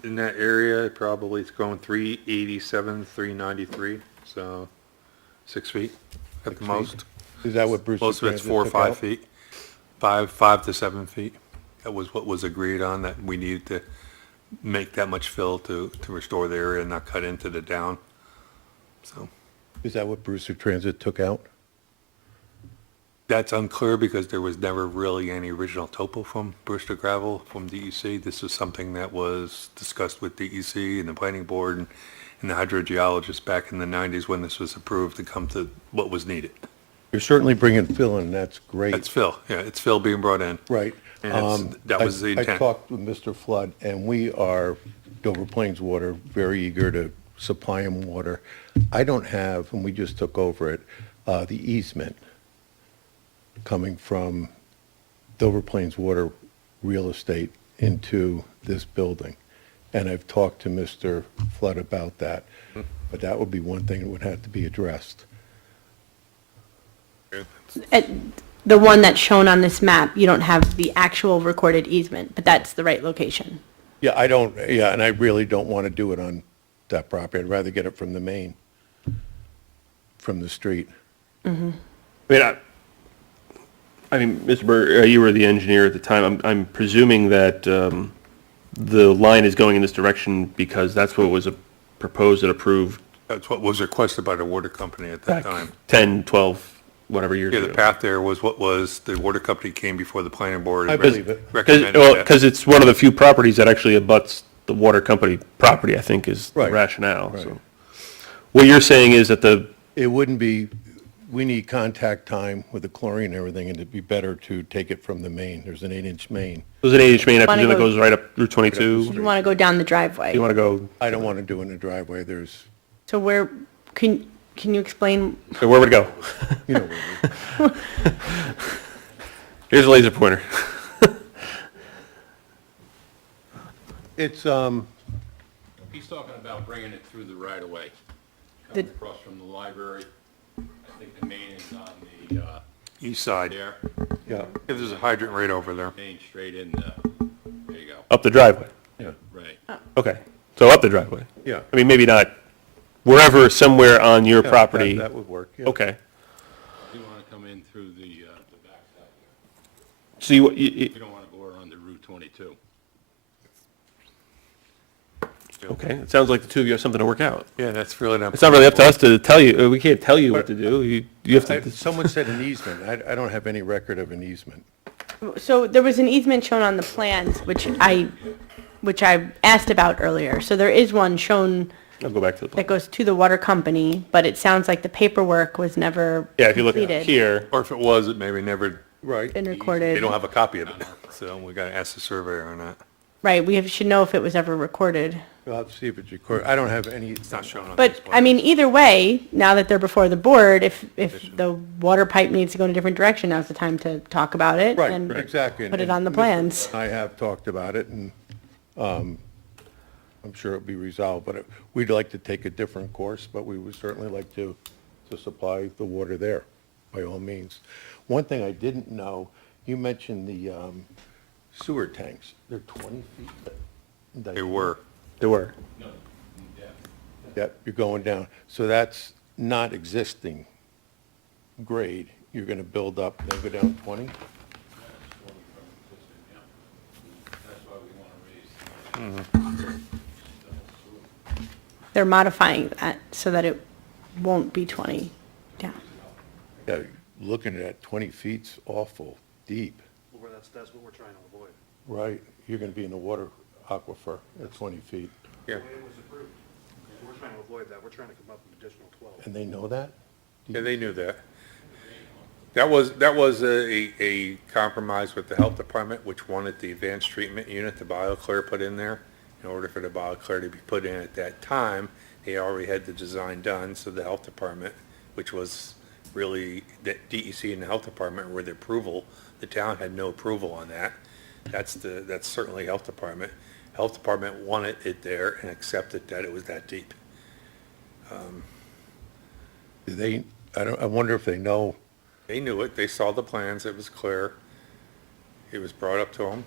in that area, probably it's going 387, 393, so 6 feet at the most. Is that what Brewster Most of it's Transit 4 or took 5 out? feet, 5 to 7 feet. That was what was agreed on, that we needed to make that much fill to restore the area and not cut into the down. So Is that what Brewster Transit took out? that's unclear because there was never really any original topo from Brewster Gravel from DEC. This was something that was discussed with DEC and the planning board and the hydrogeologist back in the 90s when this was approved to come to what was needed. You're certainly bringing fill in, that's great. That's fill, yeah, it's fill being brought in. Right. And it's- that was the I intent. talked with Mr. Flood, and we are, Dover Plains Water, very eager to supply him water. I don't have, and we just took over it, the easement coming from Dover Plains Water Real Estate into this building. And I've talked to Mr. Flood about that, but that would be one thing that would have to be addressed. The one that's shown on this map, you don't have the actual recorded easement, but that's the right location. Yeah, and I really don't want to do it on that property. I'd rather get it from the main, from the street. I mean, Mr. Berger, you were the engineer at the time. I'm presuming that the line is going in this direction because that's what was proposed and approved That's what was requested by the water company at that back time. 10, 12, whatever years Yeah, ago. the path there was what was, the water company came before the planning board. I and believe it. recommended that. Because it's one of the few properties that actually abuts the water company property, I think, is the Right. rationale. Right. So, what you're saying is that It wouldn't be, we need contact time with the chlorine and everything, and it'd be better to take it from the main. There's an 8-inch main. there's an 8-inch main, I Wanna presume, that go- goes right up Route 22. You want to go down the driveway. You want to go, I don't want to do in the driveway. There's, So where, can you explain, so where would it go? you know, where Here's a laser pointer. it's, He's talking about bringing it through the right of way, The- coming across from the library. I think the main is on the, East side. there, yeah, Yeah, there's a hydrant right over there. main straight in, there you go, Up the driveway. yeah. right. Okay. So up the driveway? Yeah. I mean, maybe not wherever, somewhere on your Yeah, property? That would work, yeah. Okay. You want to come in through the backside. So you, You don't want to go around the Route 22. okay, it sounds like the two of you have something to work out. Yeah, that's really not. It's not really up to us to tell you, we can't tell you what to do. You have to, Someone said an easement. I don't have any record of an easement. So there was an easement shown on the plans, which I asked about earlier. So there is one shown I'll go back to the plan. that goes to the water company, but it sounds like the paperwork was never Yeah, if you look at completed. here, Or if it was, it maybe never, Right. Been they recorded. don't have a copy of it, so we gotta ask the surveyor on that. Right, should know if it was ever recorded. We'll have to see if it's recorded. I don't have any. It's not shown on But, this I mean, either way, now that they're before the board, if the water pipe needs to go in a different direction, now's the time to talk about it. Right, and exactly. Put it And on the Mr. plans. I have talked about it, and I'm sure it'll be resolved, but we'd like to take a different course, but we would certainly like to supply the water there, by all means. One thing I didn't know, you mentioned the sewer tanks. They're 20 feet? They were. there were. Yep, you're going down. So that's not existing grade. You're going to build up, then go down 20? They're modifying that so that it won't be 20 down. Yeah, looking at that, 20 feet's awful deep, Well, that's what we're trying to avoid. right? You're going to be in the water aquifer at 20 feet. Yeah. It was approved. We're trying to avoid that. We're trying to come up with additional 12. And they know that? Yeah, they knew that. That was a compromise with the health department, which wanted the advanced treatment unit, the BioClear, put in there. In order for the BioClear to be put in at that time, they already had the design done, so the health department, which was really, the DEC and the health department were the approval. The town had no approval on that. That's certainly health department. Health department wanted it there and accepted that it was that deep. Do they, I wonder if they know, They knew it, they saw the plans, it was clear. It was brought up to them,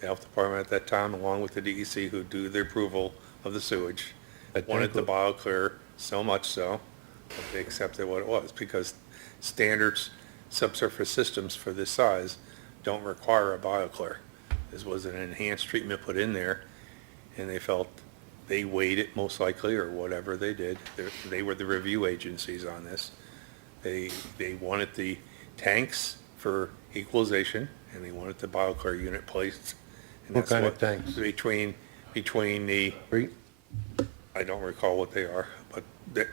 the health department at that time, along with the DEC, who do the approval of the sewage, That wanted the tank BioClear so much so, that they accepted what it was, because standards subsurface systems for this size don't require a BioClear. This was an enhanced treatment put in there, and they felt they weighed it most likely, or whatever they did. They were the review agencies on this. They wanted the tanks for equalization, and they wanted the BioClear unit placed. And What that's kind of tanks? Between the, right? I don't recall what they are, but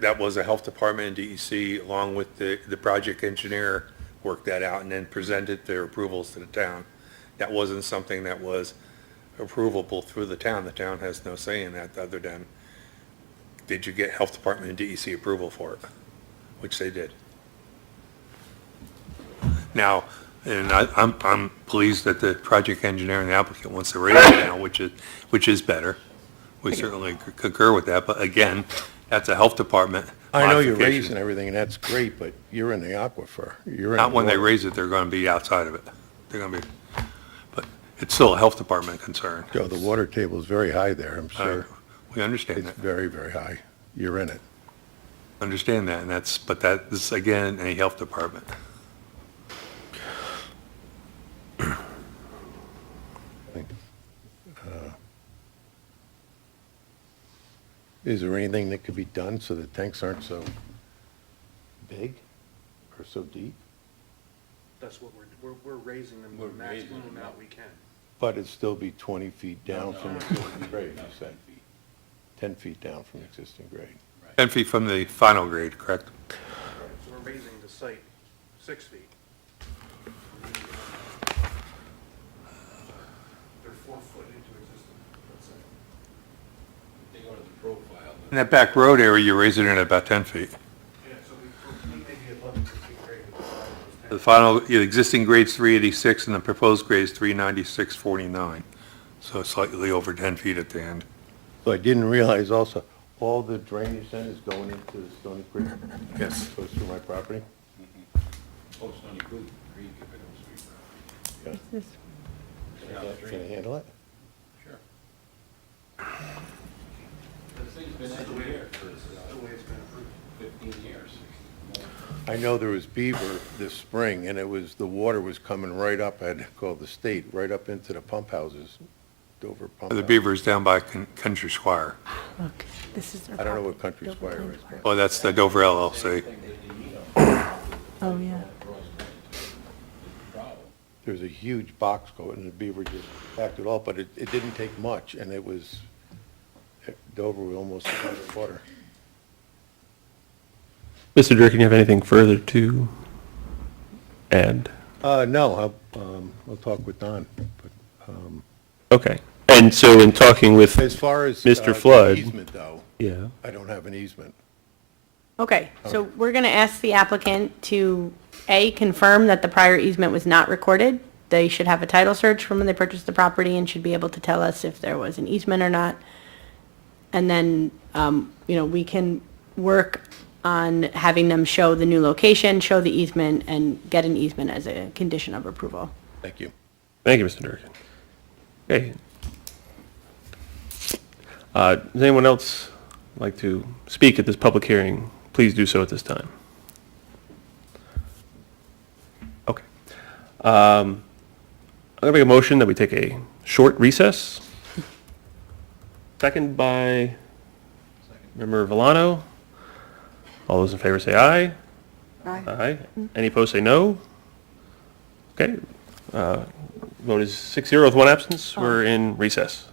that was a health department and DEC, along with the project engineer, worked that out and then presented their approvals to the town. That wasn't something that was approvable through the town. The town has no say in that, other than, did you get health department and DEC approval for it? Which they did. Now, and I'm pleased that the project engineer and the applicant wants to raise it now, which is better. We certainly concur with that, but again, that's a health department I know you're modification. raising everything, and that's great, but you're in the aquifer. You're in Not the when they water. raise it, they're gonna be outside of it. They're gonna be, but it's still a health department concern. Joe, the water table is very high there, I'm sure. We understand It's that, very, very high. You're in it. understand that, and but that is, again, a health department. Is there anything that could be done so the tanks aren't so big or so deep? That's what we're raising them the maximum amount we can. But it'd still be 20 feet down from existing grade, you said? 10 feet down from existing grade. 10 feet from the final grade, correct? So we're raising the site 6 feet. They're 4 foot into existing, let's say. They go to the profile. In that back road area, you raise it in at about 10 feet. Yeah, so we may be above the 6 feet grade. The final, the existing grade's 386, and the proposed grade's 396.49, so slightly over 10 feet at the end. So I didn't realize also, all the drainage then is going into the Stony Creek? Yes. Goes through my property? Oh, Stony Creek, if it was Yeah. Can I handle it? Sure. been engineered for the way it's been approved, 15 years. I know there was beaver this spring, and the water was coming right up, I had to call the state, right up into the pump houses, Dover pump The houses. Beaver's down by Country Squire. Look, this is their I don't know property. what Country Squire is, but Oh, that's the Dover LLC. Oh, yeah. there's a huge box coat, and the beaver just backed it off, but it didn't take much, and Dover was almost underwater. Mr. Durkin, you have anything further to add? No, I'll talk with Don, but, Okay. And so in talking with, as far as. Mr. the Flood. Easement, though, yeah, I don't have an easement. Okay, so we're going to ask the applicant to, A, confirm that the prior easement was not recorded. They should have a title search from when they purchased the property and should be able to tell us if there was an easement or not. And then, we can work on having them show the new location, show the easement, and get an easement as a condition of approval. Thank you. thank you, Mr. Durkin. Okay. Does anyone else like to speak at this public hearing? Please do so at this time. Okay. I'm going to make a motion that we take a short recess. Second by Member Villano. All those in favor say aye. Aye. Aye. Any opposed say no. Okay. Vote is 6-0 with one absence. We're in recess.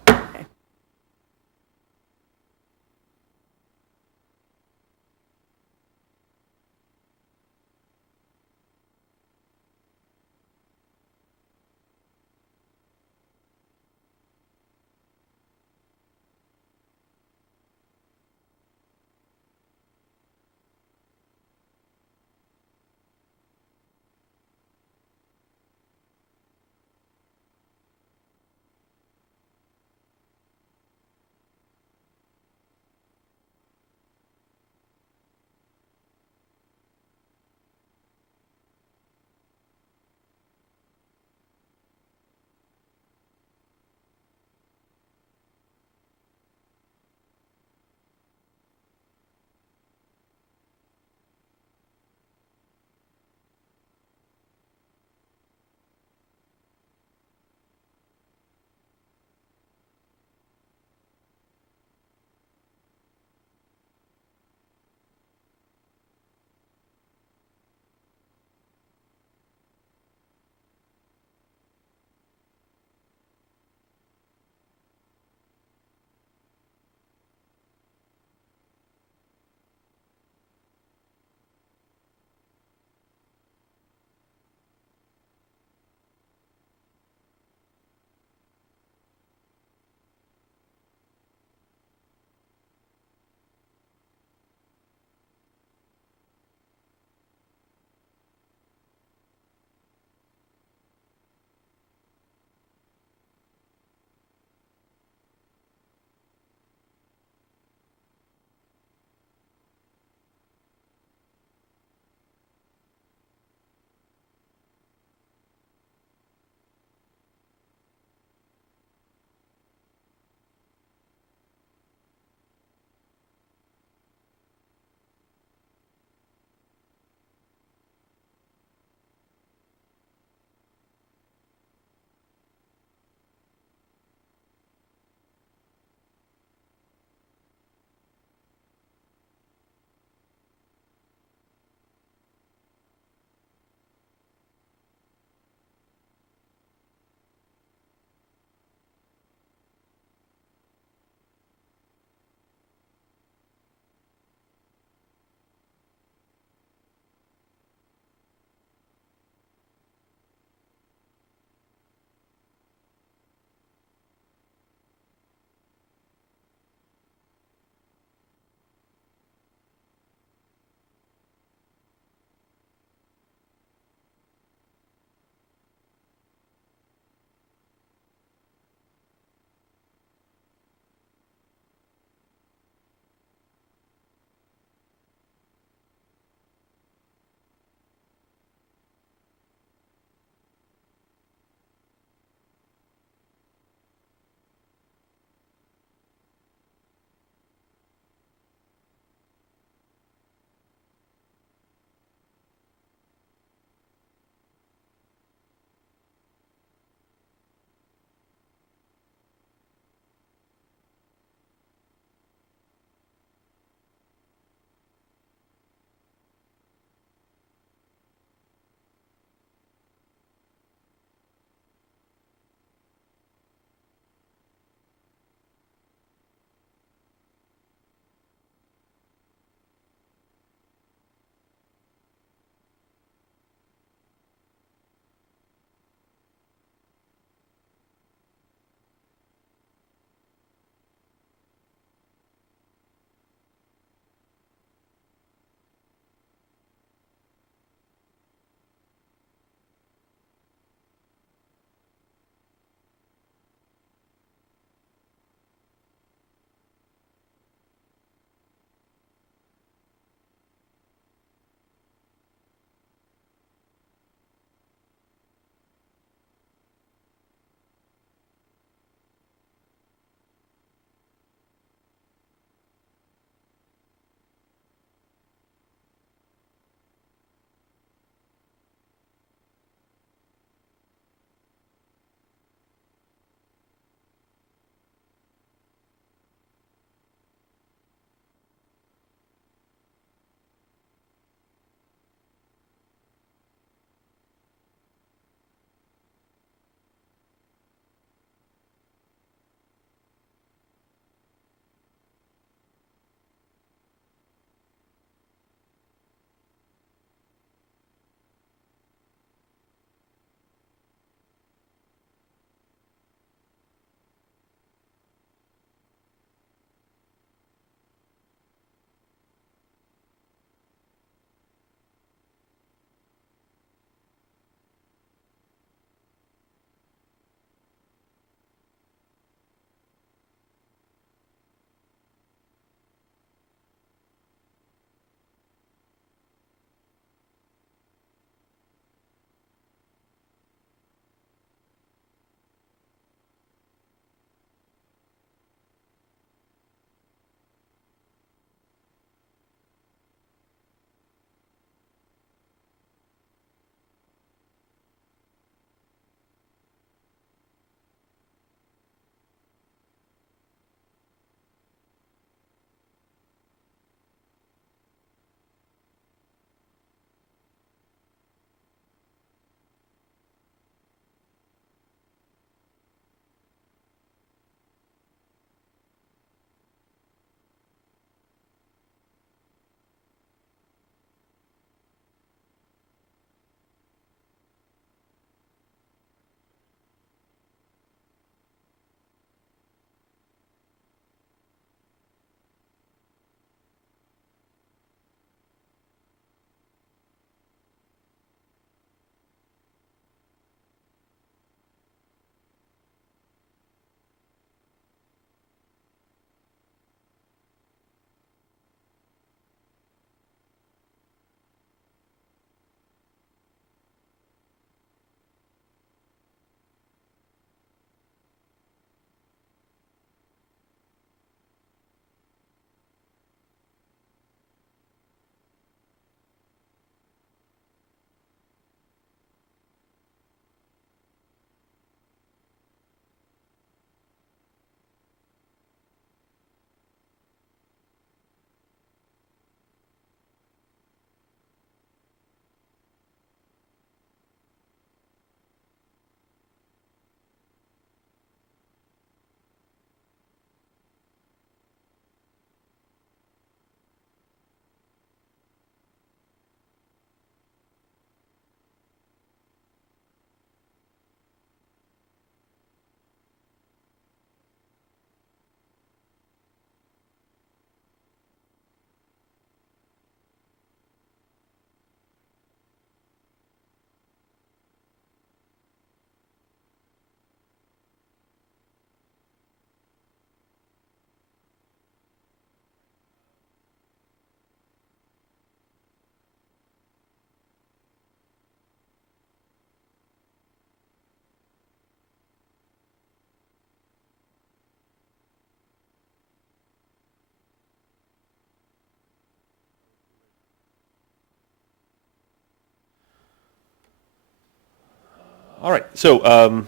All right, so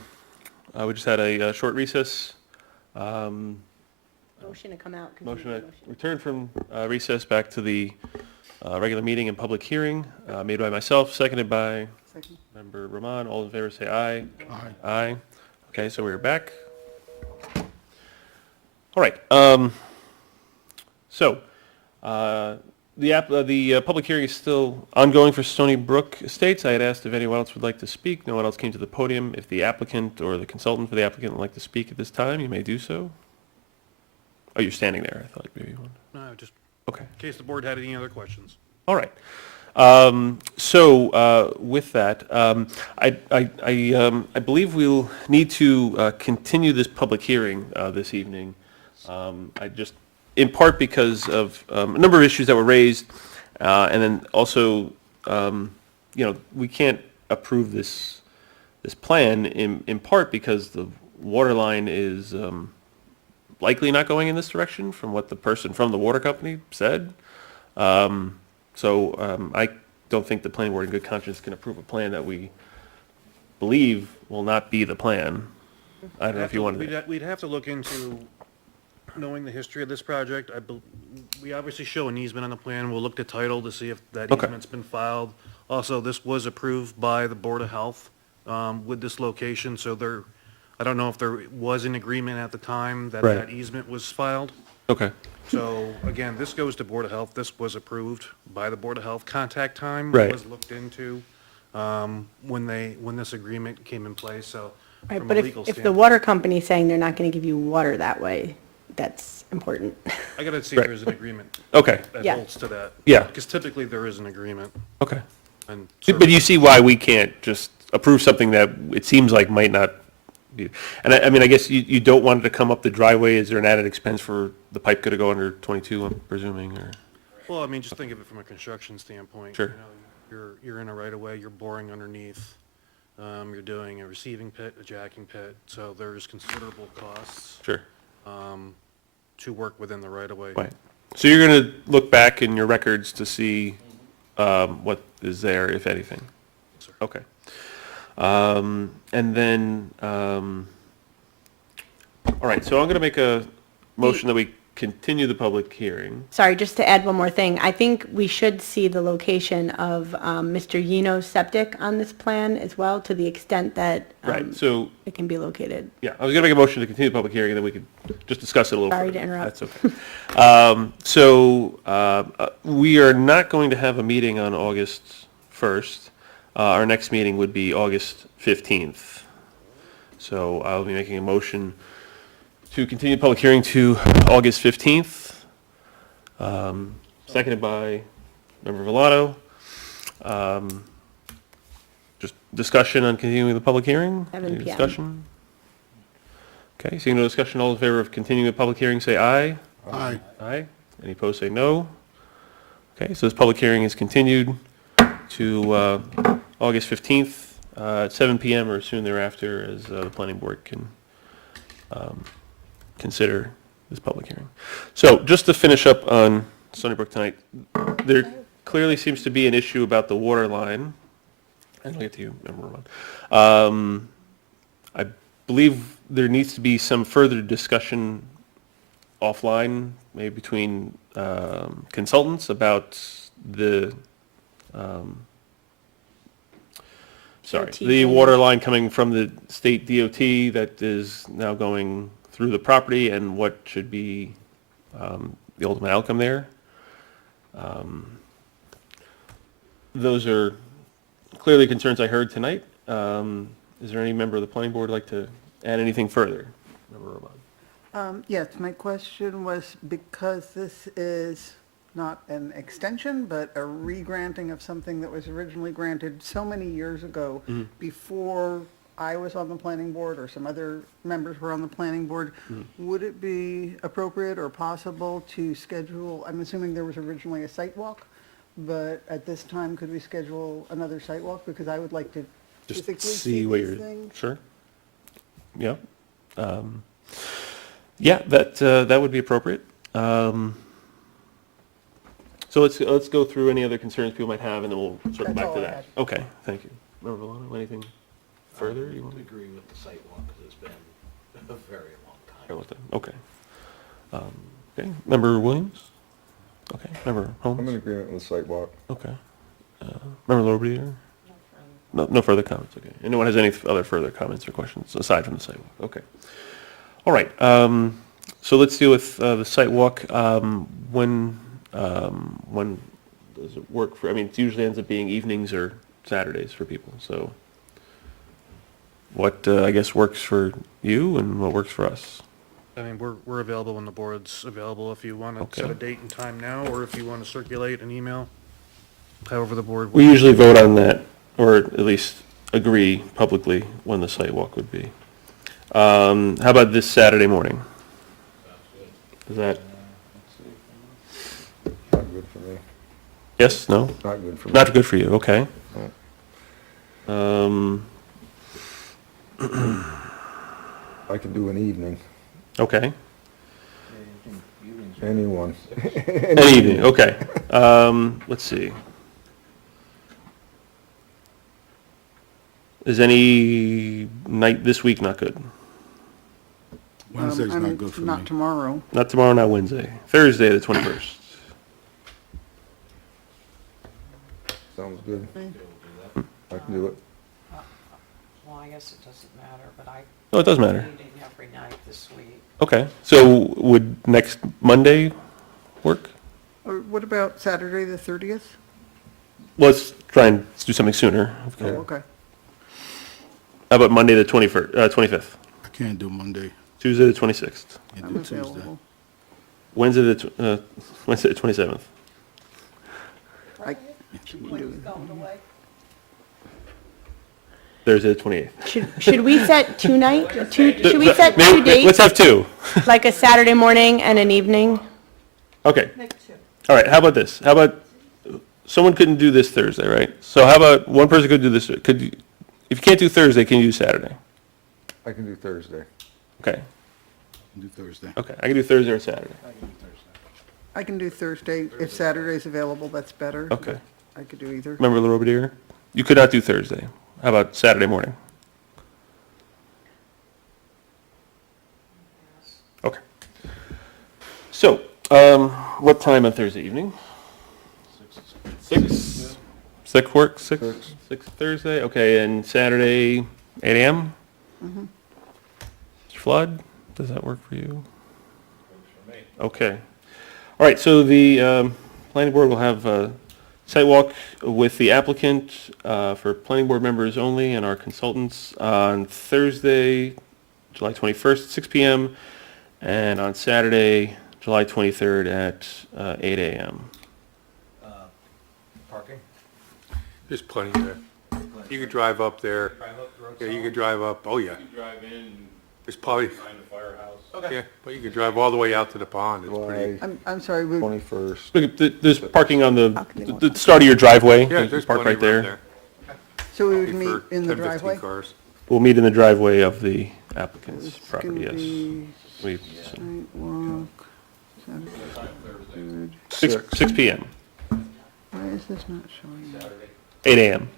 we just had a short recess. Motion to come out. Motion to return from recess back to the regular meeting and public hearing, made by myself, seconded by Second. Member Rahman. All in favor, say aye. Aye. Aye. Okay, so we're back. All right. So the public hearing is still ongoing for Stony Brook Estates. I had asked if anyone else would like to speak. No one else came to the podium. If the applicant or the consultant for the applicant would like to speak at this time, you may do so. Oh, you're standing there. I thought maybe you wanted. No, just Okay. in case the board had any other questions. All right. With that, I believe we'll need to continue this public hearing this evening. In part because of a number of issues that were raised, and then also, we can't approve this plan in part because the water line is likely not going in this direction from what the person from the water company said. I don't think the planning board in good conscience can approve a plan that we believe will not be the plan. I don't know if you wanted to. We'd have to look into, knowing the history of this project, we obviously show an easement on the plan. We'll look to title to see if that Okay. easement's been filed. Also, this was approved by the Board of Health with this location, so I don't know if there was an agreement at the time that Right. that easement was filed. Okay. So again, this goes to Board of Health. This was approved by the Board of Health. Contact time Right. was looked into when this agreement came in place, so Right, from but a if legal the standpoint. water company's saying they're not going to give you water that way, that's important. I gotta see if Right. there's an agreement Okay. that Yeah. holds to that. Yeah. Because typically there is an agreement, Okay. and. But you see why we can't just approve something that it seems like might not be. And I mean, I guess you don't want it to come up the driveway. Is there an added expense for the pipe going to go under 22, I'm presuming, or? Well, I mean, just think of it from a construction standpoint. Sure. You know, you're in a right of way, you're boring underneath, you're doing a receiving pit, a jacking pit, so there's considerable costs Sure. to work within the right of way. Right. So you're going to look back in your records to see what is there, if anything? Sir. Okay. And then, all right, so I'm going to make a motion that we continue the public hearing. Sorry, just to add one more thing. I think we should see the location of Mr. Yino's septic on this plan as well, to the extent that Right, so, it can be located. yeah, I was going to make a motion to continue the public hearing, and then we could just discuss it a little Sorry further. to interrupt. That's okay. We are not going to have a meeting on August 1st. Our next meeting would be August 15th. So I'll be making a motion to continue the public hearing to August 15th, seconded by Member Villado. Just discussion on continuing the public hearing? 7 Any p.m. discussion? Okay, seeing no discussion, all in favor of continuing the public hearing, say aye. Aye. Aye. Any opposed, say no. Okay, so this public hearing is continued to August 15th at 7 PM or soon thereafter, as the planning board can consider this public hearing. So just to finish up on Stony Brook tonight, there clearly seems to be an issue about the water line. And I'll get to you, Member Roman. I believe there needs to be some further discussion offline, maybe between consultants about the, the water line coming from the state DOT that is now going through the property and what should be the ultimate outcome there. Those are clearly concerns I heard tonight. Is there any member of the planning board like to add anything further? Member Roman. Yes, my question was, because this is not an extension, but a re-granting of something that was originally granted so many years ago, before I was on the planning board or some other members were on the planning board, would it be appropriate or possible to schedule, I'm assuming there was originally a site walk, but at this time, could we schedule another site walk? Because I would like to Just physically see see what these you're, things. sure. Yeah. Yeah, that would be appropriate. So let's go through any other concerns people might have, and then we'll circle That's back all to I that. had. Okay, thank you. Member Valano, anything? further? You want to agree with the site walk, because it's been a very long time. go with that? Okay. Okay, Member Williams? Okay, Member I'm in Holmes? agreement with the site walk. Okay. Member Lorbertier? No further comments, okay. Anyone has any other further comments or questions aside from the site walk? Okay. All right, so let's deal with the site walk. When does it work for, I mean, it usually ends up being evenings or Saturdays for people, so what, I guess, works for you and what works for us? I mean, we're available when the board's available, if you want to set Okay. a date and time now, or if you want to circulate an email, however the board. We usually vote on that, or at least agree publicly when the site walk would be. How about this Saturday morning? Is that, Not good for me. yes, no? Not good for me. Not good for you, okay. I can do an evening. Okay, Anyone. any evening, okay. Let's see. Is any night this week not good? Wednesday's I mean, not good for me. Not tomorrow. Not tomorrow, not Wednesday. Thursday, the 21st. Sounds good. I can do it. Well, I guess it doesn't matter, but I Oh, it does matter. meeting every night this week. Okay, so would next Monday work? Or what about Saturday, the 30th? Let's try and do something sooner. Oh, okay. How about Monday, the 25th? I can't do Monday. Tuesday, the 26th? I I'm do Tuesday. available. Wednesday, the 27th? I can do Thursday, the 28th? Should we set should we set two Let's dates, have two. like a Saturday morning and an evening? Okay. All right, how about this? How about, someone couldn't do this Thursday, right? So how about one person could do this, if you can't do Thursday, can you do Saturday? I can do Thursday. Okay, Do Thursday. okay, I can do Thursday or Saturday. I can do Thursday. If Saturday's available, that's better. Okay. I could do either. Member LaRobediere? You could not do Thursday. How about Saturday morning? Okay. So, what time on Thursday evening? 6? 6 work? 6 Thursday? Okay, and Saturday, 8 AM? Mr. Flood, does that work for you? Okay. All right, so the planning board will have a site walk with the applicant for planning board members only and our consultants on Thursday, July 21st at 6 PM, and on Saturday, July 23rd at 8 AM. Parking? There's plenty there. You could drive up there. Yeah, you could drive up, oh yeah. Drive in, There's probably, find the firehouse. yeah, but you could drive all the way out to the pond. It's pretty. I'm sorry, we- 21st. Look, there's parking on the start of your driveway. Yeah, You can there's park plenty right of room there. there. so we would For meet in the 10, 15 driveway? cars. We'll meet in the driveway of the applicant's It's property, gonna yes. be We- sidewalk, Saturday, 6 PM, why is this not showing up? 8 AM.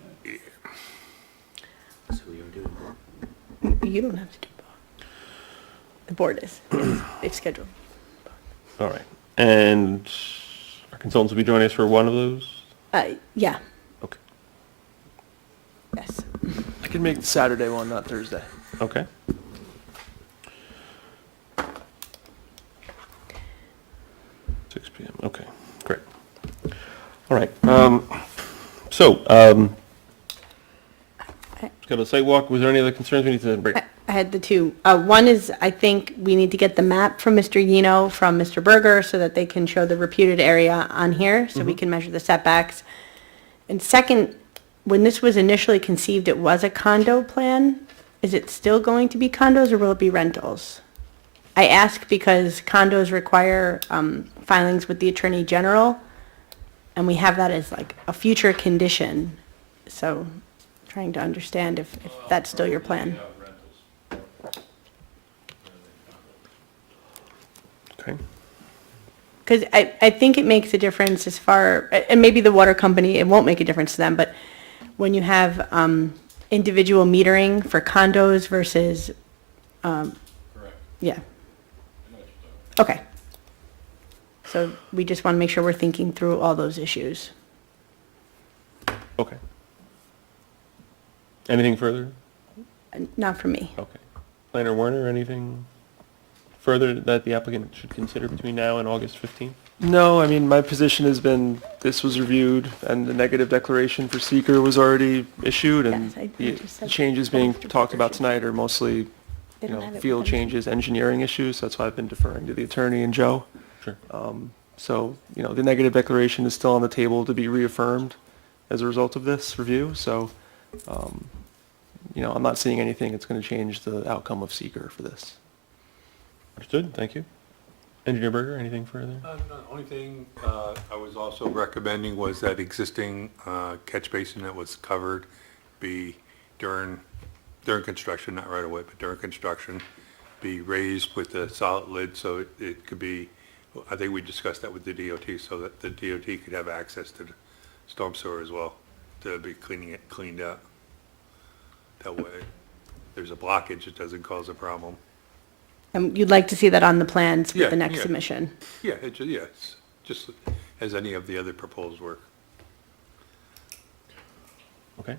You don't have to do both. The board is. They've scheduled. All right. And our consultants will be joining us for one of those? Yeah, Okay. yes. I can make the Saturday one, not Thursday. Okay. Six PM, okay, great. All right, let's go to the site walk. Was there any other concerns we need to break? I had the two. One is, I think we need to get the map from Mr. Yino, from Mr. Berger, so that they can show the reputed area on here, so we can measure the setbacks. And second, when this was initially conceived, it was a condo plan. Is it still going to be condos, or will it be rentals? I ask because condos require filings with the Attorney General, and we have that as like a future condition. So trying to understand if that's still your plan. Okay, Because I think it makes a difference as far, and maybe the water company, it won't make a difference to them, but when you have individual metering for condos versus, Correct. yeah, I know what you're talking okay. So we just want to make sure we're thinking through all those issues. Okay. Anything further? Not for me. Okay. Planner Warner, anything further that the applicant should consider between now and August 15th? No, I mean, my position has been, this was reviewed, and the negative declaration for seeker was already issued, and Yes, I the just said changes being talked about tonight are mostly, They you don't know, have it field with them. changes, engineering issues, that's why I've been deferring to the attorney and Joe. Sure. So, you know, the negative declaration is still on the table to be reaffirmed as a result of this review, so, you know, I'm not seeing anything that's gonna change the outcome of seeker for this. Understood, thank you. Engineer Berger, anything further? No, the only thing I was also recommending was that existing catch basin that was covered be during construction, not right away, but during construction, be raised with a solid lid so it could be, I think we discussed that with the DOT, so that the DOT could have access to the storm sewer as well, to be cleaned out. That way, there's a blockage, it doesn't cause a problem. And you'd like to see that on the plans Yeah, with the next yeah. submission? Yeah, it's just as any of the other proposed work. Okay.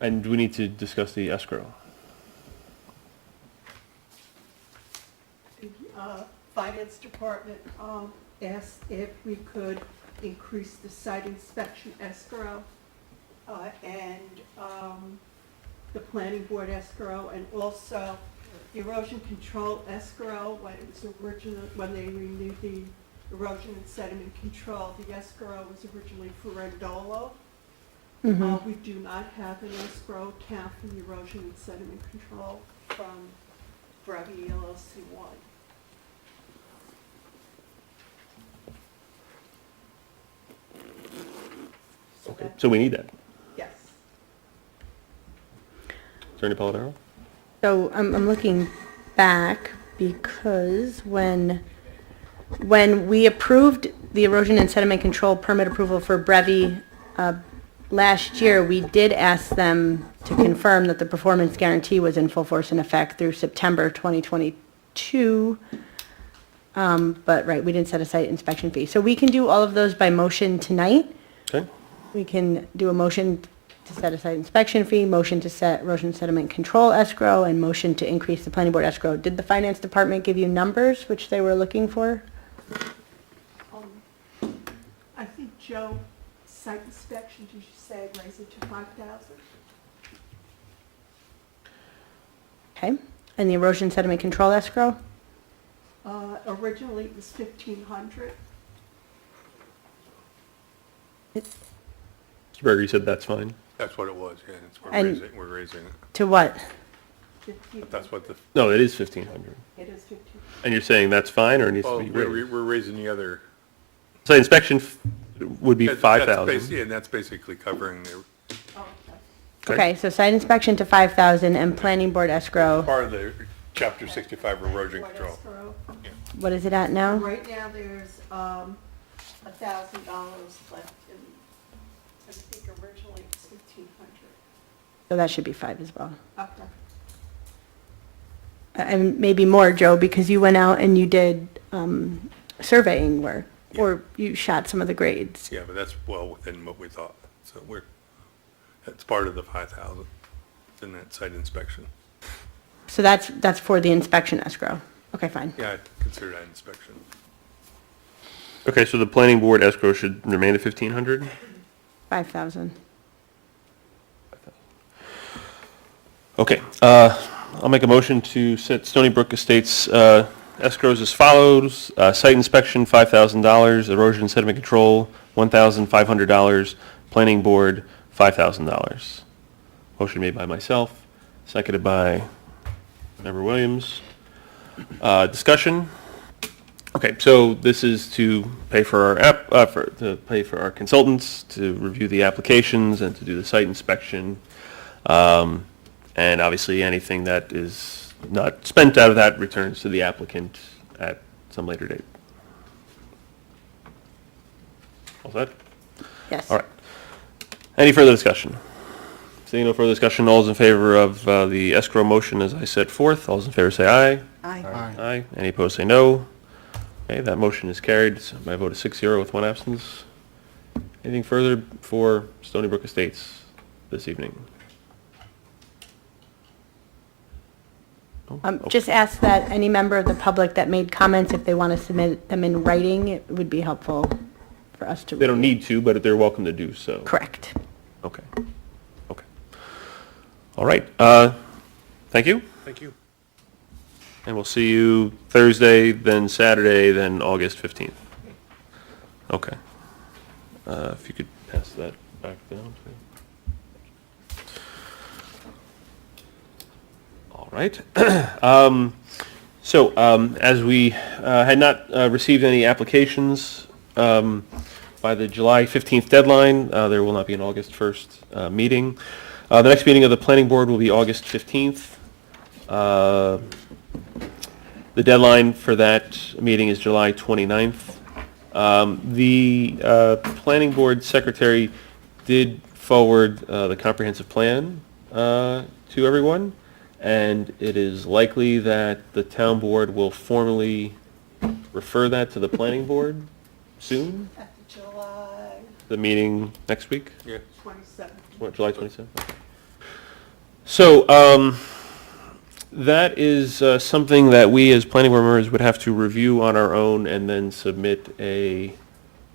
And do we need to discuss the escrow? The Finance Department asked if we could increase the site inspection escrow and the planning board escrow, and also the erosion control escrow. When it was when they renewed the erosion and sediment control, the escrow was originally for Rendolo. We do not have an escrow account for the erosion and sediment control from Brevi LLC 1. Okay, so we need that. Yes. Attorney Polidoro? So I'm looking back because when we approved the erosion and sediment control permit approval for Brevi last year, we did ask them to confirm that the performance guarantee was in full force and effect through September 2022. But, right, we didn't set a site inspection fee. So we can do all of those by motion tonight. Okay, We can do a motion to set a site inspection fee, motion to set erosion sediment control escrow, and motion to increase the planning board escrow. Did the finance department give you numbers which they were looking for? I think Joe, site inspection, did you say raise it to 5,000? Okay, and the erosion sediment control escrow? Originally it was 1,500. Mr. Berger, you said that's fine? That's what it was, yeah, And- we're raising it. To what? 15. That's what the, No, it is 1,500. It is 15. And you're saying that's fine, or it needs to well, be raised? we're raising the other. So inspection would be That's 5,000. Yeah, and that's basically covering the, Oh, okay. Okay. Okay, so site inspection to 5,000 and planning board escrow, part of the chapter 65 erosion Board control. escrow. what is it at now? Right now, there's $1,000 left, and I think originally it's 1,500. So that should be 5 as well. Okay. And maybe more, Joe, because you went out and you did surveying work, or you shot some of the grades. Yeah, but that's well within what we thought, so that's part of the 5,000, it's in that site inspection. So that's for the inspection escrow. Okay, fine. Yeah, I consider that inspection. Okay, so the planning board escrow should remain at 1,500? 5,000. Okay, I'll make a motion to set Stony Brook Estates escrows as follows. Site inspection, $5,000. Erosion and sediment control, $1,500. Planning board, $5,000. Motion made by myself, seconded by Member Williams. Discussion? Okay, so this is to pay for to pay for our consultants to review the applications and to do the site inspection. And obviously, anything that is not spent out of that returns to the applicant at some later date. All set? Yes. All right. Any further discussion? Seeing no further discussion, all those in favor of the escrow motion as I set forth, all those in favor say aye. Aye. Aye. Any opposed say no. Okay, that motion is carried by a vote of 6-0 with one absence. Anything further for Stony Brook Estates this evening? Oh, Just ask that any member of the public that made comments, if they want to submit them in writing, it would be helpful for us to. They don't review. need to, but they're welcome to do so. Correct. Okay. Okay. All right. Thank you. Thank you. And we'll see you Thursday, then Saturday, then August 15th. Okay. If you could pass that back down. All right. As we had not received any applications by the July 15th deadline, there will not be an August 1st meeting. The next meeting of the planning board will be August 15th. The deadline for that meeting is July 29th. The planning board secretary did forward the comprehensive plan to everyone, and it is likely that the town board will formally refer that to the planning board soon, At the July the meeting next week? 27th. What, July 27th? Okay. So, that is something that we as planning board members would have to review on our own and then submit a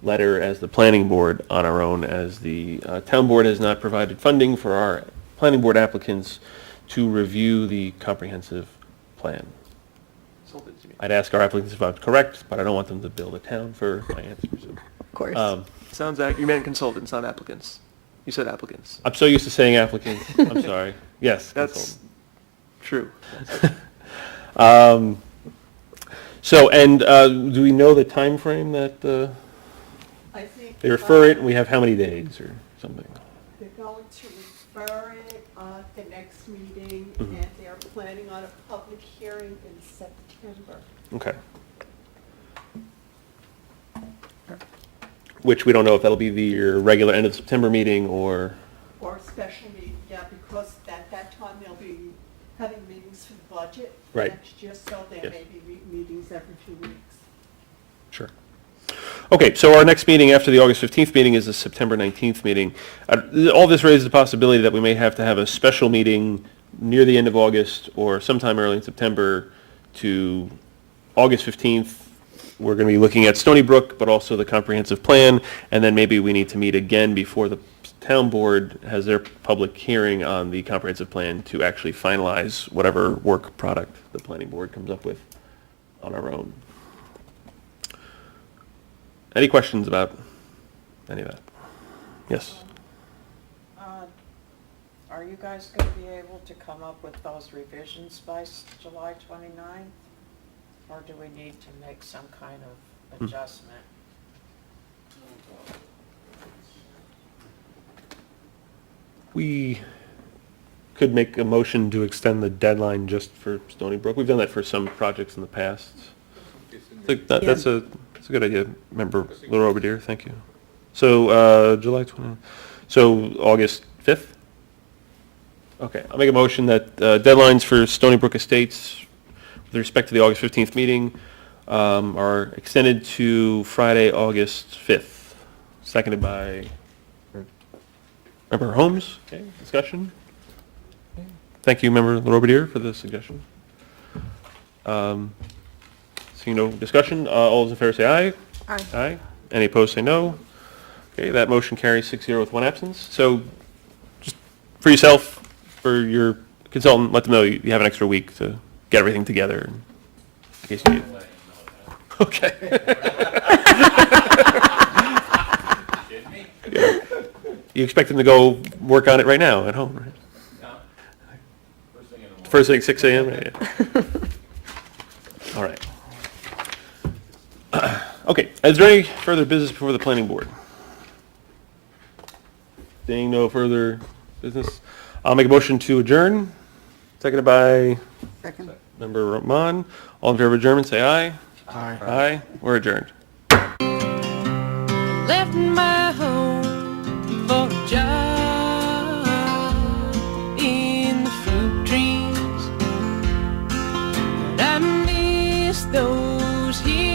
letter as the planning board on our own, as the town board has not provided funding for our planning board applicants to review the comprehensive plan. I'd ask our applicants if I'm correct, but I don't want them to build a town for my answers. Of course. Sounds like, you meant consultants, not applicants. You said applicants. I'm so used to saying applicants, I'm sorry. Yes, That's true. do we know the time frame that I think. they refer it, and we have how many days or something? They're going to refer it at the next meeting, Mhm. and they're planning on a public hearing in September. Okay. Which we don't know if that'll be your regular end of September meeting or, Or a special meeting, yeah, because at that time they'll be having meetings for the budget for Right. next year, so there Yes. may be meetings every 2 weeks. sure. Okay, so our next meeting after the August 15th meeting is the September 19th meeting. All this raises the possibility that we may have to have a special meeting near the end of August or sometime early in September to August 15th. We're going to be looking at Stony Brook, but also the comprehensive plan, and then maybe we need to meet again before the town board has their public hearing on the comprehensive plan to actually finalize whatever work product the planning board comes up with on our own. Any questions about any of that? Yes? Are you guys gonna be able to come up with those revisions by July 29th? Or do we need to make some kind of adjustment? We could make a motion to extend the deadline just for Stony Brook. We've done that for some projects in the past. That's a good idea, Member LaRoberdier, thank you. So, July 20, so August 5th? Okay, I'll make a motion that deadlines for Stony Brook Estates with respect to the August 15th meeting are extended to Friday, August 5th. Seconded by Member Holmes. Okay, discussion? Okay. Thank you, Member LaRoberdier, for the suggestion. Seeing no discussion, all those in favor say aye. Aye. Aye. Any opposed say no. Okay, that motion carries 6-0 with one absence. So just for yourself, for your consultant, let them know you have an extra week to get everything together in case you need. Okay. Yeah. You expect them to go work on it right now at home, right? No. First thing in the morning. First thing, 6 a.m.? Yeah. All right. Okay, is there any further business before the planning board? Seeing no further business, I'll make a motion to adjourn. Seconded by Second. Member Roman. All in favor of adjournment, say aye. Aye. Aye, we're adjourned. Left my home for a job. who's here.